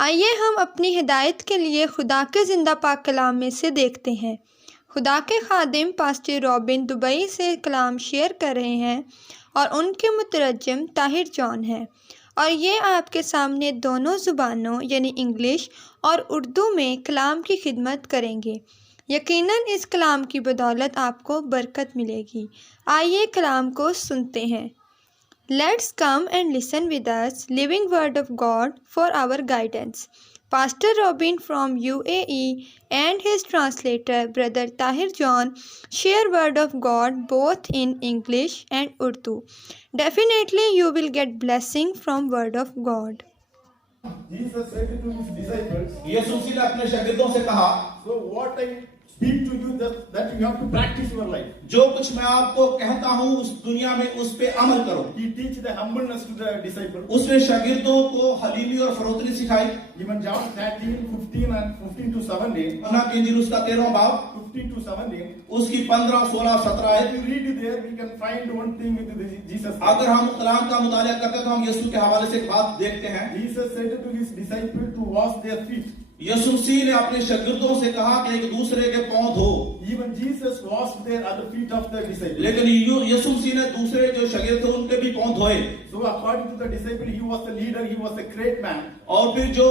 आइए हम अपनी हिदायत के लिए खुदा के ज़िंदा पाक कलाम में से देखते हैं। खुदा के खादिम पास्टर रॉबिन दुबई से कलाम शेयर कर रहे हैं और उनके मुतरजम ताहिर जॉन हैं, और ये आपके सामने दोनों ज़ुबानों यानी इंग्लिश और उर्दू में कलाम की खिदमत करेंगे। यकीनन इस कलाम की बदौलत आपको बरकत मिलेगी। आइए कलाम को सुनते हैं। Let's come and listen with us living word of God for our guidance. Pastor Robin from UAE and his translator Brother Tahir John share word of God both in English and Urdu. Definitely you will get blessing from word of God. Jesus said to his disciples, यीशु मसीह ने अपने शागिर्दों से कहा, so what I speak to you that you have to practice your life. जो कुछ मैं आपको कहता हूँ उस दुनिया में उस पे अमल करो। He teach the humbleness to the disciples. उसने शागिर्दों को हलीमी और फरोतनी सिखाई। Even John 13:15 and 15 to 17. मना की इंजील उसका 13वां बाब 15 to 17. उसकी 15, 16, 17 If you read there, we can find one thing with Jesus. अगर हम कलाम का मुतालिया करते हैं तो हम यीशु के हवाले से एक बात देखते हैं। Jesus said to his disciples to wash their feet. यीशु मसीह ने अपने शागिर्दों से कहा कि एक दूसरे के पांव धो। Even Jesus washed their other feet of the disciples. लेकिन यीशु मसीह ने दूसरे जो शागिर्द थे उनके भी पांव धोए। So according to the disciple, he was the leader, he was a great man. और फिर जो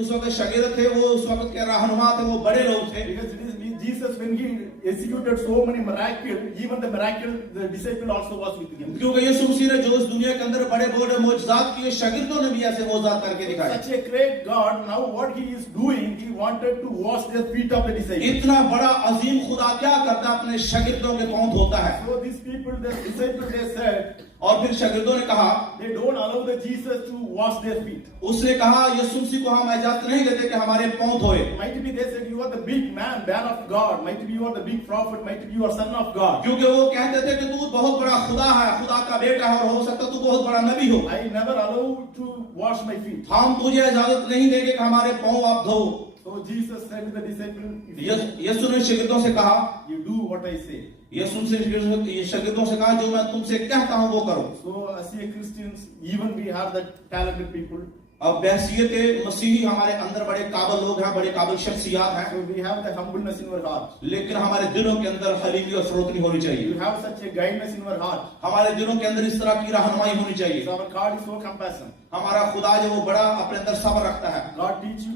उस वक्त शागिर्द थे वो उस वक्त के रहनुमा थे, वो बड़े लोग थे। Because it is Jesus, when he executed so many miracles, even the miracle, the disciple also was with him. क्योंकि यीशु मसीह ने जो इस दुनिया के अंदर बड़े बड़े मौजज़ात किए, शागिर्दों ने भी ऐसे मौजज़ात करके दिखाए। Such a great God, now what he is doing, he wanted to wash their feet of the disciples. इतना बड़ा अजीम खुदा क्या करता है, अपने शागिर्दों के पांव धोता है। So these people, the disciples, they said, और फिर शागिर्दों ने कहा, they don't allow the Jesus to wash their feet. उसने कहा यीशु मसीह को हम इजाजत नहीं देते कि हमारे पांव धोए। Might be they said, you are the big man of God. Might be you are the big prophet. Might be you are son of God. क्योंकि वो कहते थे कि तू बहुत बड़ा खुदा है, खुदा का बेटा है, और हो सकता तू बहुत बड़ा नबी हो। I never allow to wash my feet. हम तुझे इजाजत नहीं देंगे कि हमारे पांव आप धो। So Jesus said to the disciples, यीशु ने शागिर्दों से कहा, you do what I say. यीशु ने शागिर्दों से कहा, जो मैं तुमसे कहता हूं वो करो। So as a Christians, even we have the talented people. अब बहसियत मसीही हमारे अंदर बड़े काबिल लोग हैं, बड़े काबिल शख्सियात हैं। So we have the humbleness in our heart. लेकिन हमारे दिलों के अंदर हलीमी और फरोतनी होनी चाहिए। You have such a guidance in our heart. हमारे दिलों के अंदर इस तरह की रहनुमाई होनी चाहिए। So our God is so compassionate. हमारा खुदा जो वो बड़ा अपने अंदर सब्र रखता है। God teach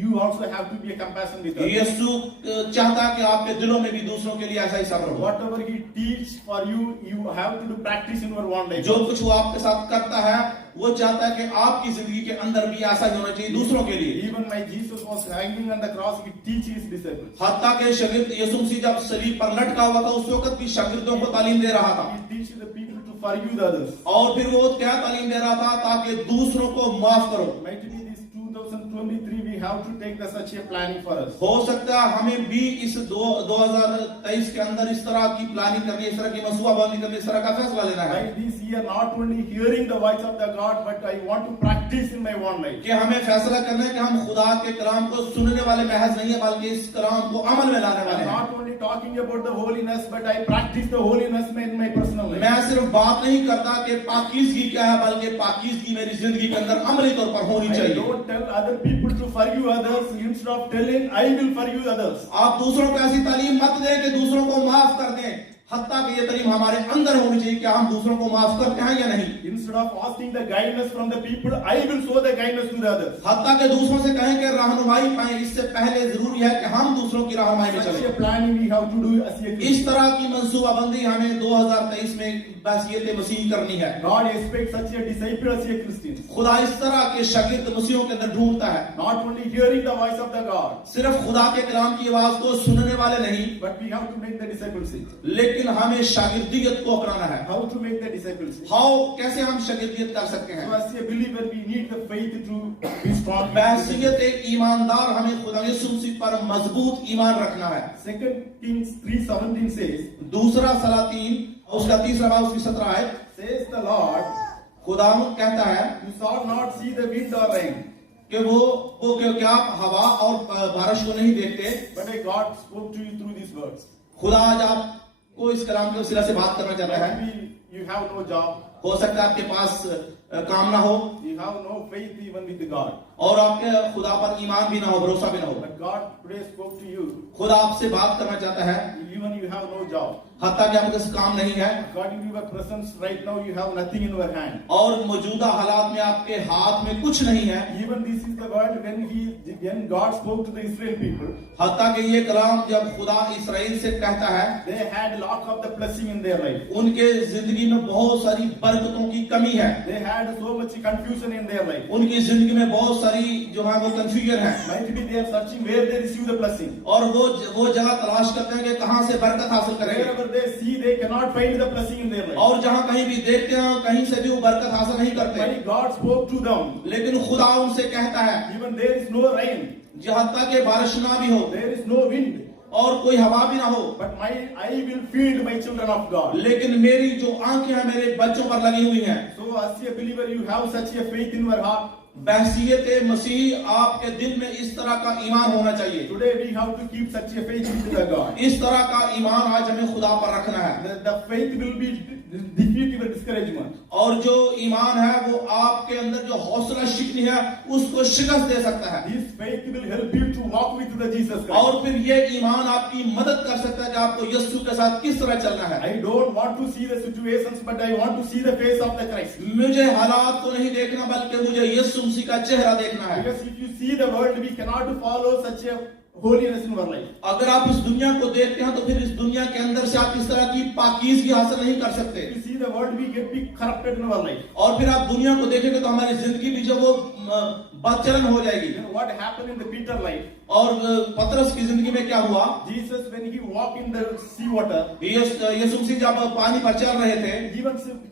you also have to be a compassion with others. यीशु चाहता है कि आपके दिलों में भी दूसरों के लिए ऐसा ही सब्र हो। Whatever he teach for you, you have to do practice in your one life. जो कुछ वो आपके साथ करता है, वो चाहता है कि आपकी जिंदगी के अंदर भी ऐसा ही होना चाहिए दूसरों के लिए। Even my Jesus was hanging on the cross, he teach his disciples. हत्ता के शागिर्द यीशु मसीह जब सलीब पर लटका हुआ था, उस वक्त भी शागिर्दों को तालीम दे रहा था। He teach the people to forgive the others. और फिर वो क्या तालीम दे रहा था, ताकि दूसरों को माफ करो। Might be this 2023 we have to take such a planning for us. हो सकता है हमें भी इस 2023 के अंदर इस तरह की प्लानिंग करनी, इस तरह की मंसूबाबंदी करनी, इस तरह का फैसला लेना है। Like this year, not only hearing the voice of the God, but I want to practice in my one life. कि हमें फैसला करना है कि हम खुदा के कलाम को सुनने वाले महज नहीं है, बल्कि इस कलाम को अमल में लाने वाले हैं। Not only talking about the holiness, but I practice the holiness in my personal life. मैं सिर्फ बात नहीं करता कि पाकीज़गी क्या है, बल्कि पाकीज़गी मेरी जिंदगी के अंदर अमली तौर पर होनी I चाहिए। don't tell other people to forgive others instead of telling I will forgive others. आप दूसरों को ऐसी तालीम मत दें कि दूसरों को माफ कर दें। हत्ता कि ये तालीम हमारे अंदर होनी चाहिए कि हम दूसरों को माफ करते हैं या नहीं। Instead of asking the guidance from the people, I will show the guidance to the others. हत्ता के दूसरों से कहें कि रहनुमाई पाएं, इससे पहले जरूरी है कि हम दूसरों की रहनुमाई में Such चलें। a planning we have to do as a Christian. इस तरह की मंसूबाबंदी हमें 2023 में बहसियत मसीह करनी है। God expects such a disciple as a Christian. खुदा इस तरह के शागिर्द मसीहों के अंदर ढूंढता है। Not only hearing the voice of the God, सिर्फ खुदा के कलाम की आवाज को सुनने वाले नहीं, but we have to make the discipleship. लेकिन हमें शागिर्दियत को अपनाना है। How to make the discipleship? How कैसे हम शागिर्दियत कर सकते So हैं? as a believer, we need the faith to be strong. बहसियत एक ईमानदार हमें खुदा यीशु मसीह पर मजबूत ईमान रखना है। 2 Kings 3:17 says, दूसरा सलातीन उसका 3रा बाब उसकी 17 आयत, says the Lord, खुदा कहता है you shall not see the wind or rain, कि वो क्या हवा और बारिश को नहीं देखते, but God spoke to you through these words. खुदा आज आपको इस कलाम के वसीला से बात करना चाहता है। Maybe you have no job, हो सकता है आपके पास काम ना हो, you have no faith even with God. और आपके खुदा पर ईमान भी ना हो, भरोसा भी ना हो। But God today spoke to you, खुदा आपसे बात करना चाहता है, even you have no job. हत्ता कि आपके पास काम नहीं है, According to your presence right now, you have nothing in your hand. और मौजूदा हालात में आपके हाथ में कुछ नहीं है। Even this is the word when God spoke to the Israel people, हत्ता कि ये कलाम जब खुदा इस्राएल से कहता है, they had lack of the blessing in their life. उनके जिंदगी में बहुत सारी बरकतों की कमी है, They had so much confusion in their life. उनकी जिंदगी में बहुत सारी जो है वो कंफ्यूजन है, Might be they are searching where they receive the blessing. और वो जगह तलाश करते हैं कि कहां से बरकत हासिल करें, Wherever they see, they cannot find the blessing in their life. और जहां कहीं भी देखते हैं कहीं से भी वो बरकत हासिल नहीं करते। When God spoke to them, लेकिन खुदा उनसे कहता है, even there is no rain, जहां तक के बारिश ना भी हो there is no wind, और कोई हवा भी ना हो, but I will feed my children of God. लेकिन मेरी जो आंखें हैं मेरे बच्चों पर लगी हुई हैं। So as a believer, you have such a faith in your heart. बहसीयत मसीह आपके दिल में इस तरह का ईमान होना चाहिए। Today we have to keep such a faith with the God. इस तरह का ईमान आज हमें खुदा पर रखना है। The faith will be defeat your discouragement. और जो ईमान है वो आपके अंदर जो हौसला शिकनी है उसको शिकस्त दे सकता है। This faith will help you to walk with the Jesus Christ. और फिर ये ईमान आपकी मदद कर सकता है कि आपको यीशु के साथ किस तरह चलना है। I don't want to see the situations, but I want to see the face of the Christ. मुझे हालात को नहीं देखना बल्कि मुझे यीशु मसीह का चेहरा देखना है। Because if you see the world, we cannot follow such a holiness in our life. अगर आप इस दुनिया को देखते हैं तो फिर इस दुनिया के अंदर से आप इस तरह की पाकीज़गी हासिल नहीं कर सकते। If you see the world, we get be corrupted in our life. और फिर आप दुनिया को देखेंगे तो हमारी जिंदगी भी जो वो बदचलन हो जाएगी। Then what happened in the Peter life? और पतरस की जिंदगी में क्या हुआ? Jesus, when he walked in the sea water, यीशु मसीह जब पानी पर चल रहे थे,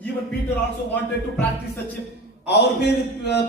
even Peter also wanted to practice such a. और फिर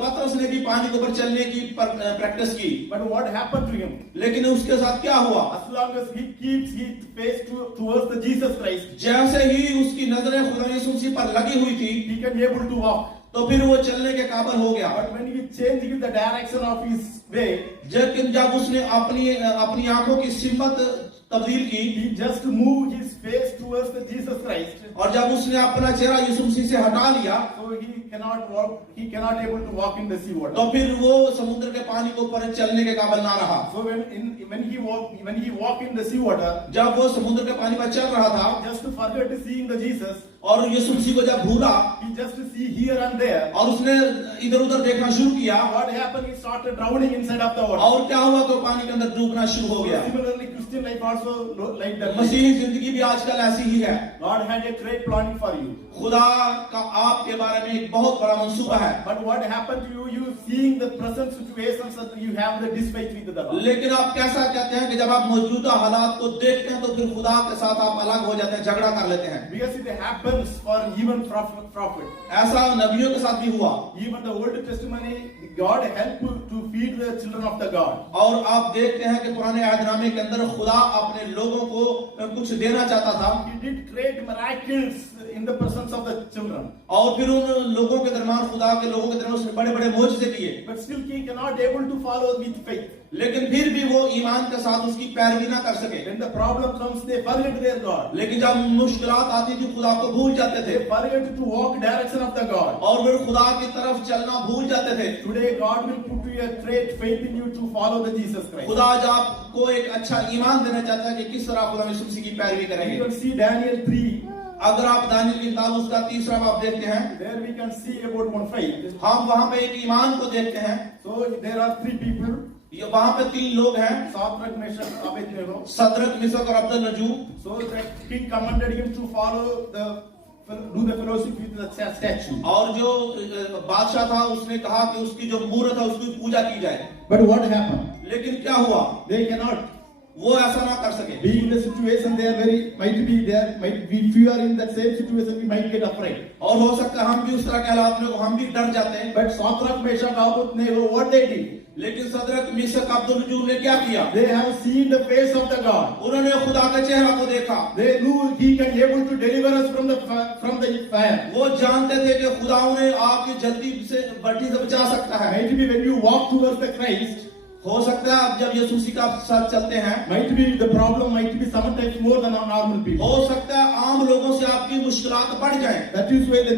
पतरस ने भी पानी के ऊपर चलने की प्रैक्टिस की, But what happened to him? लेकिन उसके साथ क्या हुआ? As long as he keeps his face towards the Jesus Christ, जैसे ही उसकी नजरें खुदा यीशु मसीह पर लगी हुई थी he can be able to walk. तो फिर वो चलने के काबिल हो गया। But when he changed the direction of his way, लेकिन जब उसने अपनी आंखों की सिमत तब्दील की, he just moved his face towards the Jesus Christ. और जब उसने अपना चेहरा यीशु मसीह से हटा लिया So he cannot walk. He cannot able to walk in the sea water. तो फिर वो समुद्र के पानी के ऊपर चलने के काबिल ना रहा। So when he walked in the sea water, जब वो समुद्र के पानी पर चल रहा था just forget seeing the Jesus. और यीशु मसीह को जब भूला He just see here and there. और उसने इधर उधर देखना शुरू किया, What happened? He started drowning inside of the water. और क्या हुआ तो पानी के अंदर डूबना शुरू हो गया। Similarly, Christian life also like that. मसीही जिंदगी भी आजकल ऐसी ही है। God had a great planning for you. खुदा का आपके बारे में एक बहुत बड़ा मंसूबा है, But what happened to you? You seeing the present situations that you have the dispute with the God. लेकिन आप कैसा कहते हैं कि जब आप मौजूदा हालात को देखते हैं तो फिर खुदा के साथ आप अलग हो जाते हैं, झगड़ा कर लेते हैं। Because it happens for even prophet. ऐसा नबियों के साथ भी हुआ। Even the Old Testimony, God helped to feed the children of the God. और आप देखते हैं कि पुराने अहदनामे के अंदर खुदा अपने लोगों को कुछ देना चाहता था। He did great miracles in the presence of the children. और फिर उन लोगों के दरमियान खुदा के लोगों के दरमियान उसने बड़े बड़े मोजज़े किए, But still he cannot able to follow with faith. लेकिन फिर भी वो ईमान के साथ उसकी पैरवी ना कर सके। When the problem comes, they forget their God. लेकिन जब मुश्किलात आती थी खुदा को भूल जाते थे They forget to walk direction of the God. और फिर खुदा की तरफ चलना भूल जाते थे। Today God will put you a great faith in you to follow the Jesus Christ. खुदा आज आपको एक अच्छा ईमान देना चाहता है कि किस तरह खुदा यीशु मसीह की पैरवी You करेंगे। can see Daniel 3. अगर आप दानियल की किताब उसका 3रा बाब देखते हैं, There we can see about one faith. हम वहां पे एक ईमान को देखते हैं। So there are 3 people. ये वहां पे 3 लोग हैं, Shadrach, Meshach, Abednego. सदरक, मिशक और अब्दुल-नजू। So the king commanded him to do the fellowship with the statue. और जो बादशाह था उसने कहा कि उसकी जो मूर्त है उसकी पूजा की जाए। But what happened? लेकिन क्या हुआ? They cannot. वो ऐसा ना कर सके। Being in the situation, they are might be fear in that same situation, we might get afraid. और हो सकता है हम भी उस तरह के हालात में हम भी डर जाते हैं। But Shadrach, Meshach, Abednego, what they did? लेकिन सदरक, मिशक, अब्दुल-नजू ने क्या किया? They have seen the face of the God. उन्होंने खुदा के चेहरा को देखा। They knew He can able to deliver us from the fire. वो जानते थे कि खुदा उन्हें आग की जल्दी से भट्टी से बचा सकता है। Might be when you walk towards the Christ, हो सकता है आप जब यीशु मसीह का साथ चलते हैं, might be the problem might be sometimes more than our normal people. हो सकता है आम लोगों से आपकी मुश्किलात बढ़ जाएं। That is why the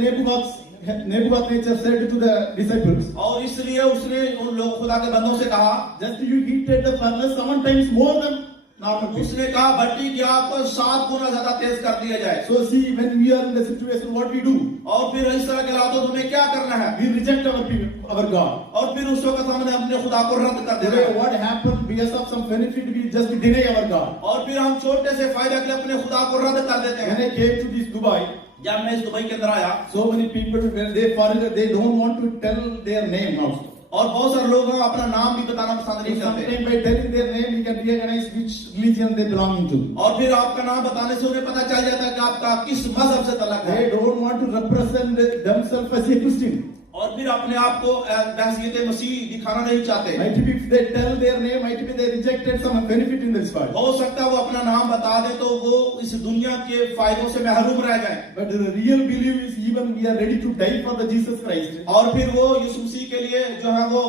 Nebuchadnezzar said to the disciples, और इसलिए उसने उन लोग खुदा के बंदों से कहा, just you heated the furnace 7 times more than normal people. उसने कहा भट्टी की आग को 7 गुना ज्यादा तेज कर दिया जाए। So see, when we are in the situation, what we do? और फिर इस तरह के हालातों में हमें क्या करना है? We reject our people, our God. और फिर उस वक्त हमने अपने खुदा को रद्द कर Today, दिया। what happened? Because of some benefit, we just deny our God. और फिर हम छोटे से फायदे के लिए अपने खुदा को रद्द कर देते When हैं। I came to this Dubai, जब मैं इस दुबई के अंदर आया, so many people, when they foreigner, they don't want to tell their name also. और बहुत सारे लोग अपना नाम भी बताना पसंद नहीं करते। Sometimes by telling their name, we can recognize which religion they belong to. और फिर आपका नाम बताने से उन्हें पता चल जाता है कि आपका किस मजहब से तल्लुक है। They don't want to represent themselves as a Christian. और फिर अपने आप को बहसीयत मसीह दिखाना नहीं चाहते। Might be if they tell their name, might be they rejected some benefit in this world. हो सकता है वो अपना नाम बता दे तो वो इस दुनिया के फायदों से महरूम रह जाए। But the real belief is even we are ready to die for the Jesus Christ. और फिर वो यीशु मसीह के लिए जो है वो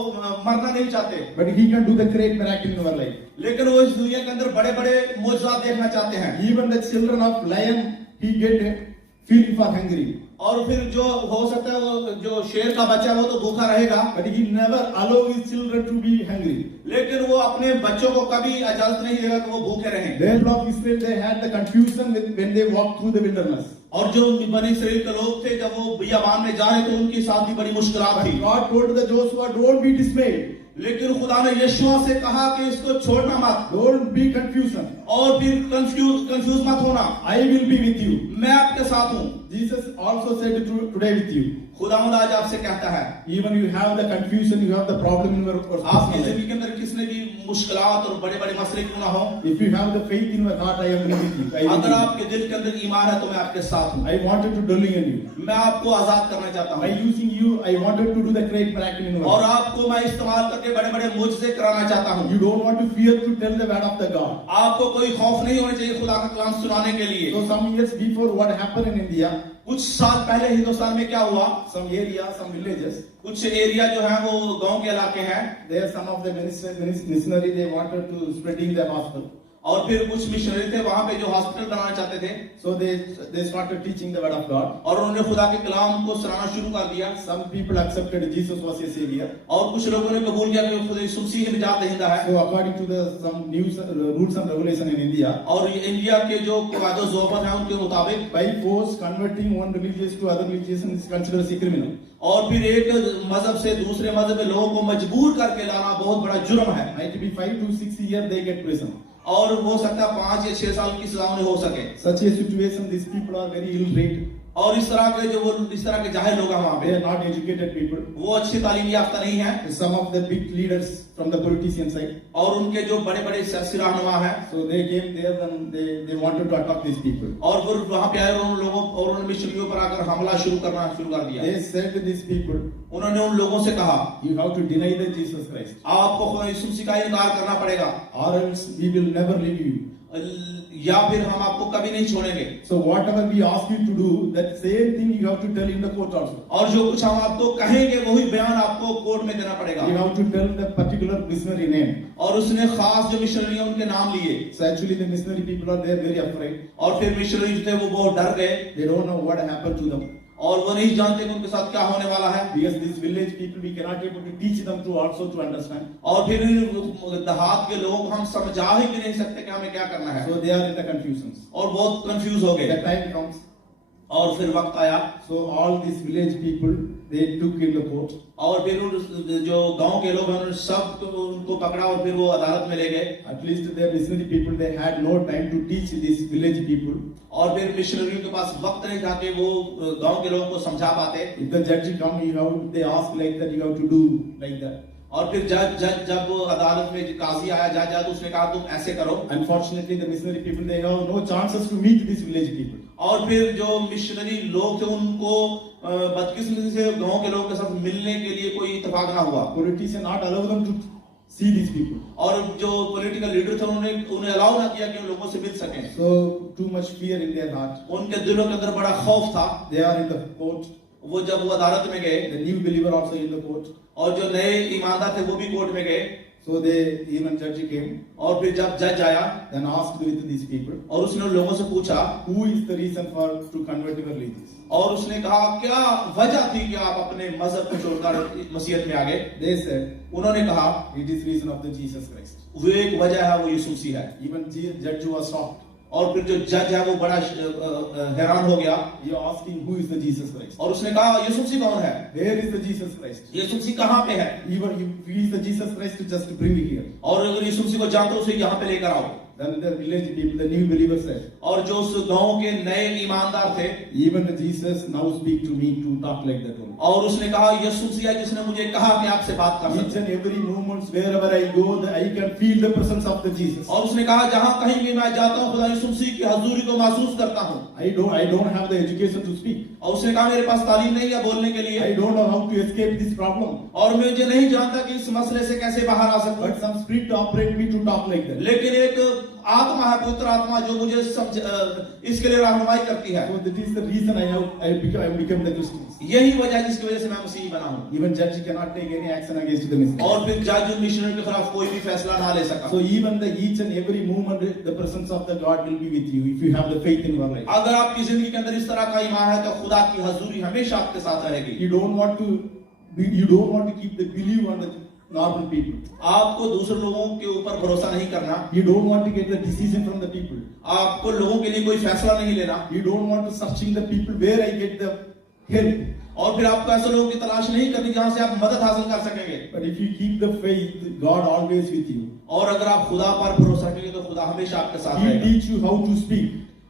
मरना नहीं चाहते। But He can do the great miracle in our life. लेकिन वो इस दुनिया के अंदर बड़े बड़े मोजज़ात देखना चाहते हैं। Even the children of lion, He get feel for hungry. और फिर जो हो सकता है वो जो शेर का बच्चा है वो तो भूखा रहेगा, But He never allow His children to be hungry. लेकिन वो अपने बच्चों को कभी इजाजत नहीं देगा कि वो भूखे रहें। The people of Israel, they had the confusion when they walked through the wilderness. और जो बनी इसराइल के लोग थे जब वो बियाबान में जा रहे थे उनके साथ भी बड़ी मुश्किलात थी। God told the Joshua, don't be dismayed. लेकिन खुदा ने यशुआ से कहा कि इसको छोड़ना मत Don't be confusion. और फिर कंफ्यूज मत होना, I will be with you. मैं आपके साथ हूँ। Jesus also said today with you. खुदावंद आज आपसे कहता है, Even you have the confusion, you have the problem in your आपकी personal life. जिंदगी के अंदर किसने भी मुश्किलात और बड़े बड़े मसले क्यों ना हो, If you have the faith in your heart, I am with you. I am with अगर you. आपके दिल के अंदर ईमान है तो मैं आपके साथ हूँ। I wanted to dwelling in you. मैं आपको आजाद करना चाहता By हूँ using you, I wanted to do the great miracle in your और life. आपको मैं इस्तेमाल करके बड़े बड़े मुझसे कराना चाहता हूँ। You don't want to fear to tell the word of the God. आपको कोई खौफ नहीं होना चाहिए खुदा का कलाम सुनाने के लिए। So some years before, what happened in India? कुछ साल पहले हिंदुस्तान में क्या हुआ, Some area, some villages, कुछ एरिया जो है वो गांव के इलाके हैं there some of the missionary they wanted to spreading the gospel. और फिर कुछ मिशनरी थे वहां पे जो हॉस्पिटल बनाना चाहते थे So they started teaching the word of God. और उन्होंने खुदा के कलाम को सुनाना शुरू कर दिया। Some people accepted Jesus was a savior. और कुछ लोगों ने कबूल किया कि खुदा यीशु मसीह ही निजात दहिंदा है। So according to the some news rules and regulation in India, और ये इंडिया के जो वादो ज़ोबत हैं उनके मुताबिक by force converting one religious to other religion is considered as a criminal. और फिर एक मजहब से दूसरे मजहब में लोगों को मजबूर करके लाना बहुत बड़ा जुर्म है। Might be 5 to 6 years they get prison. और हो सकता है 5 या 6 साल की सजा उन्हें हो सके। Such a situation, these people are very ill-bred. और इस तरह के जो वो इस तरह के जाहिल लोग हैं वहां They पे, are not educated people. वो अच्छी तालीम याफ्ता नहीं है Some of the big leaders from the politician side. और उनके जो बड़े बड़े सियासी रहनुमा हैं So they came there and they wanted to attack these people. और फिर वहां पे आए और उन लोगों और उन मिशनरियों पर आकर हमला शुरू कर दिया। They said to these people, उन्होंने उन लोगों से कहा, you have to deny the Jesus Christ, आपको खुदा यीशु मसीह का इनकार करना पड़ेगा or else we will never leave you. या फिर हम आपको कभी नहीं छोड़ेंगे। So whatever we ask you to do, that same thing you have to tell in the court also. और जो कुछ हम आपको कहेंगे वही बयान आपको कोर्ट में देना पड़ेगा। You have to tell the particular missionary name. और उसने खास जो मिशनरी है उनके नाम लिए। So actually the missionary people are there very afraid. और फिर मिशनरी जो थे वो बहुत डर गए They don't know what happened to them. और वो नहीं जानते कि उनके साथ क्या होने वाला है। Because these village people, we cannot able to teach them to also to understand. और फिर देहात के लोग हम समझा ही भी नहीं सकते कि हमें क्या करना है So they are in the confusions. और बहुत कंफ्यूज हो The गए। time comes. और फिर वक्त आया So all these village people, they took in the court. और फिर जो गांव के लोग हैं उन्होंने सब उनको पकड़ा और फिर वो अदालत में ले गए। At least their missionary people, they had no time to teach these village people. और फिर मिशनरियों के पास वक्त नहीं था कि वो गांव के लोगों को समझा पाते। If the judge come, you have, they ask like that, you have to do like that. और फिर जब अदालत में काजी आया जज तो उसने कहा तुम ऐसे करो। Unfortunately, the missionary people, they have no chances to meet these village people. और फिर जो मिशनरी लोग थे उनको बदकिस्मती से गांव के लोगों के साथ मिलने के लिए कोई इत्तेफाक ना हुआ। Politicians not allow them to see these people. और जो पॉलिटिकल लीडर थे उन्हें अलाउ ना किया कि उन लोगों से मिल सकें। So too much fear in their heart. उनके दिलों के अंदर बड़ा खौफ था। They are in the court. वो जब वो अदालत में गए The new believer also in the court. और जो नए ईमानदार थे वो भी कोर्ट में गए। So they even judge came. और फिर जब जज आया Then asked with these people, और उसने उन लोगों से पूछा who is the reason for to convert your religion? और उसने कहा क्या वजह थी कि आप अपने मजहब को छोड़कर मसीहत में आ गए? They said, उन्होंने कहा it is reason of the Jesus Christ. वो एक वजह है, वो यीशु मसीह है। Even judge was shocked. और फिर जो जज है वो बड़ा हैरान हो गया He asked him, who is the Jesus Christ? और उसने कहा यीशु मसीह कौन है? Where is the Jesus Christ? यीशु मसीह कहाँ पे है? Even if he is the Jesus Christ, just bring it here. और अगर यीशु मसीह को जानते हो उसे यहाँ पे लेकर आओ। Then the village people, the new believers said, और जो उस गांव के नए ईमानदार थे, even Jesus now speak to me to talk like that only. और उसने कहा यीशु मसीह है जिसने मुझे कहा कि आपसे बात कर Each सकते and every moment, wherever I go, I can feel the presence of the Jesus. और उसने कहा जहां कहीं भी मैं जाता हूं खुदा यीशु मसीह की हजूरी को महसूस करता हूं। I don't have the education to speak. और उसने कहा मेरे पास तालीम नहीं है बोलने के I लिए don't know how to escape this problem. और मैं मुझे नहीं जानता कि इस मसले से कैसे बाहर आ सकूं। But some spirit operate me to talk like that. लेकिन एक आत्मा है, पवित्र आत्मा जो मुझे इसके लिए रहनुमाई करती है। So that is the reason I become the Christian. यही वजह है जिसकी वजह से मैं मसीही बना हूं। Even judge cannot take any action against the Messiah. और फिर जज और मिशनरी के खिलाफ कोई भी फैसला ना ले सका। So even each and every moment, the presence of the God will be with you if you have the faith in your life. अगर आपकी जिंदगी के अंदर इस तरह का ईमान है तो खुदा की हजूरी हमेशा आपके साथ रहेगी। You don't want to keep the belief on the normal people. आपको दूसरे लोगों के ऊपर भरोसा नहीं करना। You don't want to get the decision from the people. आपको लोगों के लिए कोई फैसला नहीं लेना। You don't want to searching the people where I get the help. और फिर आपको ऐसे लोगों की तलाश नहीं करनी जहां से आप मदद हासिल कर सकेंगे। But if you keep the faith, God always with you. और अगर आप खुदा पर भरोसा रखेंगे तो खुदा हमेशा आपके साथ He रहेगा। teach you how to speak.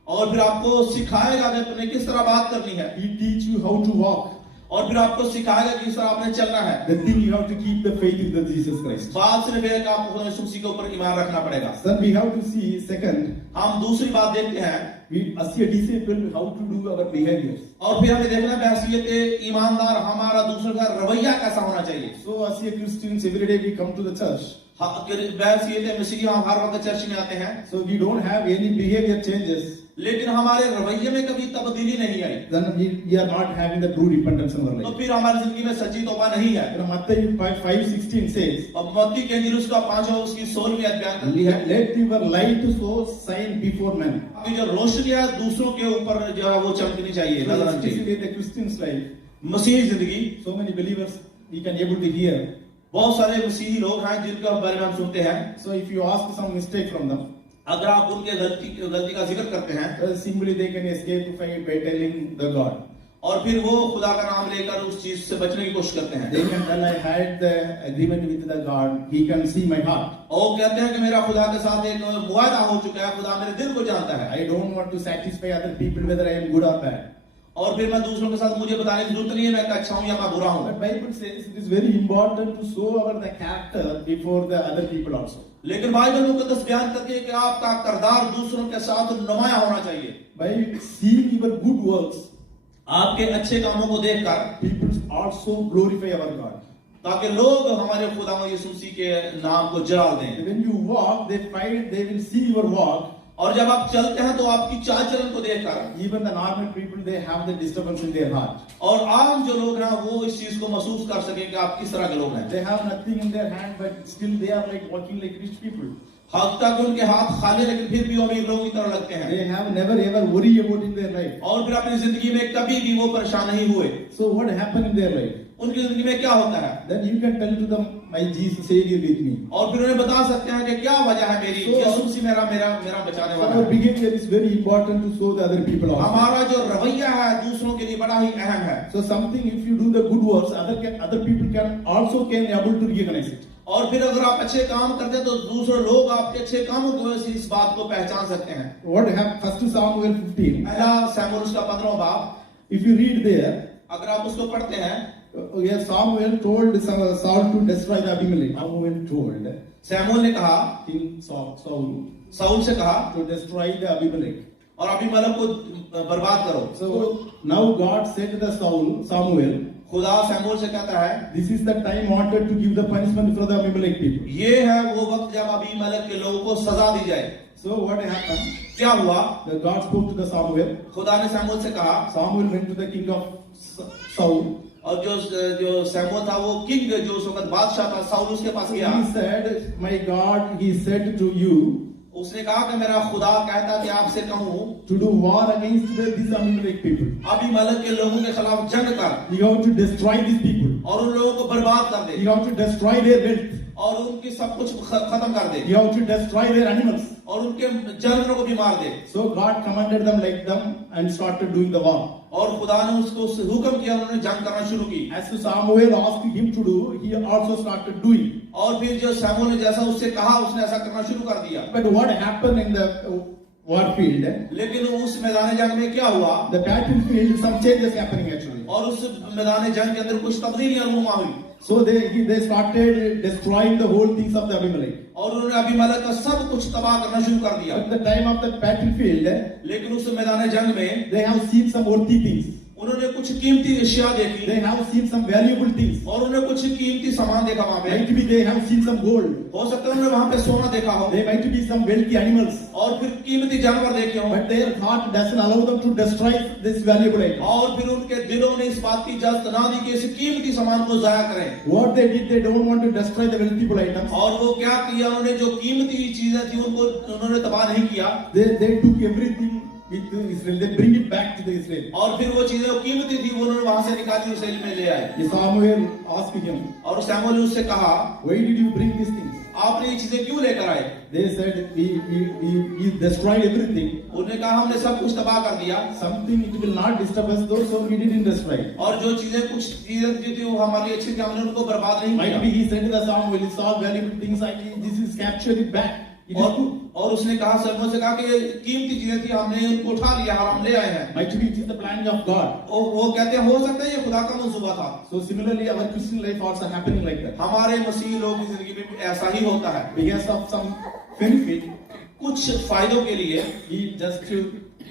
और फिर आपको सिखाएगा कि आपने किस तरह बात करनी है। He teach you how to walk. और फिर आपको सिखाएगा कि किस तरह आपने चलना है। The thing you have to keep the faith in the Jesus Christ. बात सिर्फ है कि आपको खुदा यीशु मसीह के ऊपर ईमान रखना पड़ेगा। Then we have to see second, हम दूसरी बात देखते हैं we as a disciple how to do our behaviors. और फिर हमें देखना है हैसियत ईमानदार हमारा दूसरे का रवैया कैसा होना चाहिए। So as a Christians, every day we come to the church. हैसियत मसीही हम हर वक्त चर्च में आते हैं। So we don't have any behavior changes. लेकिन हमारे रवैये में कभी तब्दीली नहीं आई। Then we are not having the true repentance in our तो life. फिर हमारी जिंदगी में सच्ची तौबा नहीं है। You know, Matthew 5:16 says, अब मत्ती के अंजील उसका 5 उसकी 16वीं अध्याय करती है। let your light so shine before men. आपकी जो रोशनी है दूसरों के ऊपर जो है वो चमकनी चाहिए, So नजर आनी चाहिए। especially the Christian's life, मसीही जिंदगी so many believers we can able to hear. बहुत सारे मसीही लोग हैं जिनके बारे में हम सुनते हैं। So if you ask some mistake from them, अगर आप उनके गलती का जिक्र करते हैं simply they can escape by telling the God. और फिर वो खुदा का नाम लेकर उस चीज से बचने की कोशिश करते हैं। They can tell I had the agreement with the God. He can see my heart. और कहते हैं कि मेरा खुदा के साथ एक मुआहदा हो चुका है, खुदा मेरे दिल को जानता है। I don't want to satisfy other people whether I am good or bad. और फिर मैं दूसरों के साथ मुझे बताने की जरूरत नहीं है मैं अच्छा हूं या मैं बुरा हूं। But Bible says it is very important to show our the character before the other people also. लेकिन बाइबल मुकद्दस बयान करती है कि आपका किरदार दूसरों के साथ नुमाया होना चाहिए। By seeing your good works, आपके अच्छे कामों को देखकर people also glorify our God. ताकि लोग हमारे खुदा यीशु मसीह के नाम को जलाल दें। When you walk, they will see your walk. और जब आप चलते हैं तो आपकी चाल चलन को देखकर Even the normal people, they have the disturbance in their heart. और आम जो लोग हैं वो इस चीज को महसूस कर सकें कि आप किस तरह के लोग हैं। They have nothing in their hand, but still they are like walking like rich people. हफ्ता के उनके हाथ खाली लेकिन फिर भी वो अमीर लोगों की तरह लगते हैं। They have never ever worry about in their life. और फिर अपनी जिंदगी में कभी भी वो परेशान नहीं हुए। So what happened in their life? उनकी जिंदगी में क्या होता है? Then you can tell to them, my Jesus Savior with me. और फिर उन्हें बता सकते हैं कि क्या वजह है मेरी, यीशु मसीह मेरा बचाने So वाला our है। behavior is very important to show the other people also. हमारा जो रवैया है दूसरों के लिए बड़ा ही अहम है। So something if you do the good works, other people can also able to recognize it. और फिर अगर आप अच्छे काम करते हैं तो दूसरे लोग आपके अच्छे कामों की वजह से इस बात को पहचान सकते हैं। What happened? First Samuel 15. पहला शमूएल उसका 15वां बाब, If you read there, अगर आप उसको पढ़ते हैं, yes, Samuel told Saul to destroy the Abimelech. Samuel told शमूएल ने कहा, King Saul साउल से कहा to destroy the Abimelech. और अबीमेलेक को बर्बाद करो। So now God said to the Samuel, खुदा शमूएल से कहता है, this is the time wanted to give the punishment for the Abimelech people. ये है वो वक्त जब अबीमेलेक के लोगों को सजा दी जाए। So what happened? क्या हुआ? The God spoke to the Samuel. खुदा ने शमूएल से कहा, Samuel went to the king of Saul. और जो शमूएल था वो किंग जो उस वक्त बादशाह था, साउल उसके पास गया। He said, my God, he said to you, उसने कहा कि मेरा खुदा कहता कि आपसे कहूं to do war against these Amalek people. Abimelech के लोगों के खिलाफ जंग कर You have to destroy these people. और उन लोगों को बर्बाद कर दे You have to destroy their wealth. और उनकी सब कुछ खत्म कर दे You have to destroy their animals. और उनके जानवरों को भी मार दे। So God commanded them like them and started doing the war. और खुदा ने उसको हुक्म किया, उन्होंने जंग करना शुरू की। As Samuel asked him to do, he also started doing. और फिर जो शमूएल ने जैसा उससे कहा उसने ऐसा करना शुरू कर दिया। But what happened in the war field? लेकिन उस मैदान जंग में क्या हुआ? The battlefield, some changes happening actually. और उस मैदान जंग के अंदर कुछ तब्दीलियां रूनुमा हुई। So they started destroying the whole things of the Abimelech. और उन्होंने अबीमेलेक का सब कुछ तबाह करना शुरू कर दिया। At the time of the battlefield, लेकिन उस मैदान जंग में they have seen some worthy things. उन्होंने कुछ कीमती अशिया देखी They have seen some valuable things. और उन्होंने कुछ कीमती सामान देखा वहां पे। Might be they have seen some gold. हो सकता है उन्होंने वहां पे सोना देखा हो They might be some wealthy animals. और फिर कीमती जानवर देखे हो। But their heart doesn't allow them to destroy this valuable item. और फिर उनके दिलों ने इस बात की इजाजत ना दी कि इस कीमती सामान को जाया करें। What they did, they don't want to destroy the valuable items. और वो क्या किया, उन्होंने जो कीमती चीजें थी उनको उन्होंने तबाह नहीं किया। They took everything with Israel. They bring it back to the Israel. और फिर वो चीजें जो कीमती थी वो उन्होंने वहां से निकाली इसराइल में ले आए। Samuel asked him, और शमूएल ने उससे कहा, why did you bring these things? आपने ये चीजें क्यों लेकर आए? They said, we destroyed everything. उन्होंने कहा हमने सब कुछ तबाह कर दिया। Something it will not disturb us though, so we didn't destroy. और जो चीजें कुछ चीजें जो थी वो हमारे लिए अच्छी थी, हमने उनको बर्बाद नहीं Might किया। be he said to the Samuel, it's all valuable things. This is capture it back. It is good. और उसने कहा, शमूएल से कहा कि ये कीमती चीजें थी, हमने उनको उठा लिया और हम ले आए हैं। Might be it is the plan of God. वो कहते हैं हो सकता है ये खुदा का मंसूबा था। So similarly, our Christian life also happening like that. हमारे मसीही लोगों की जिंदगी में भी ऐसा ही होता है। Because of some benefit, कुछ फायदों के लिए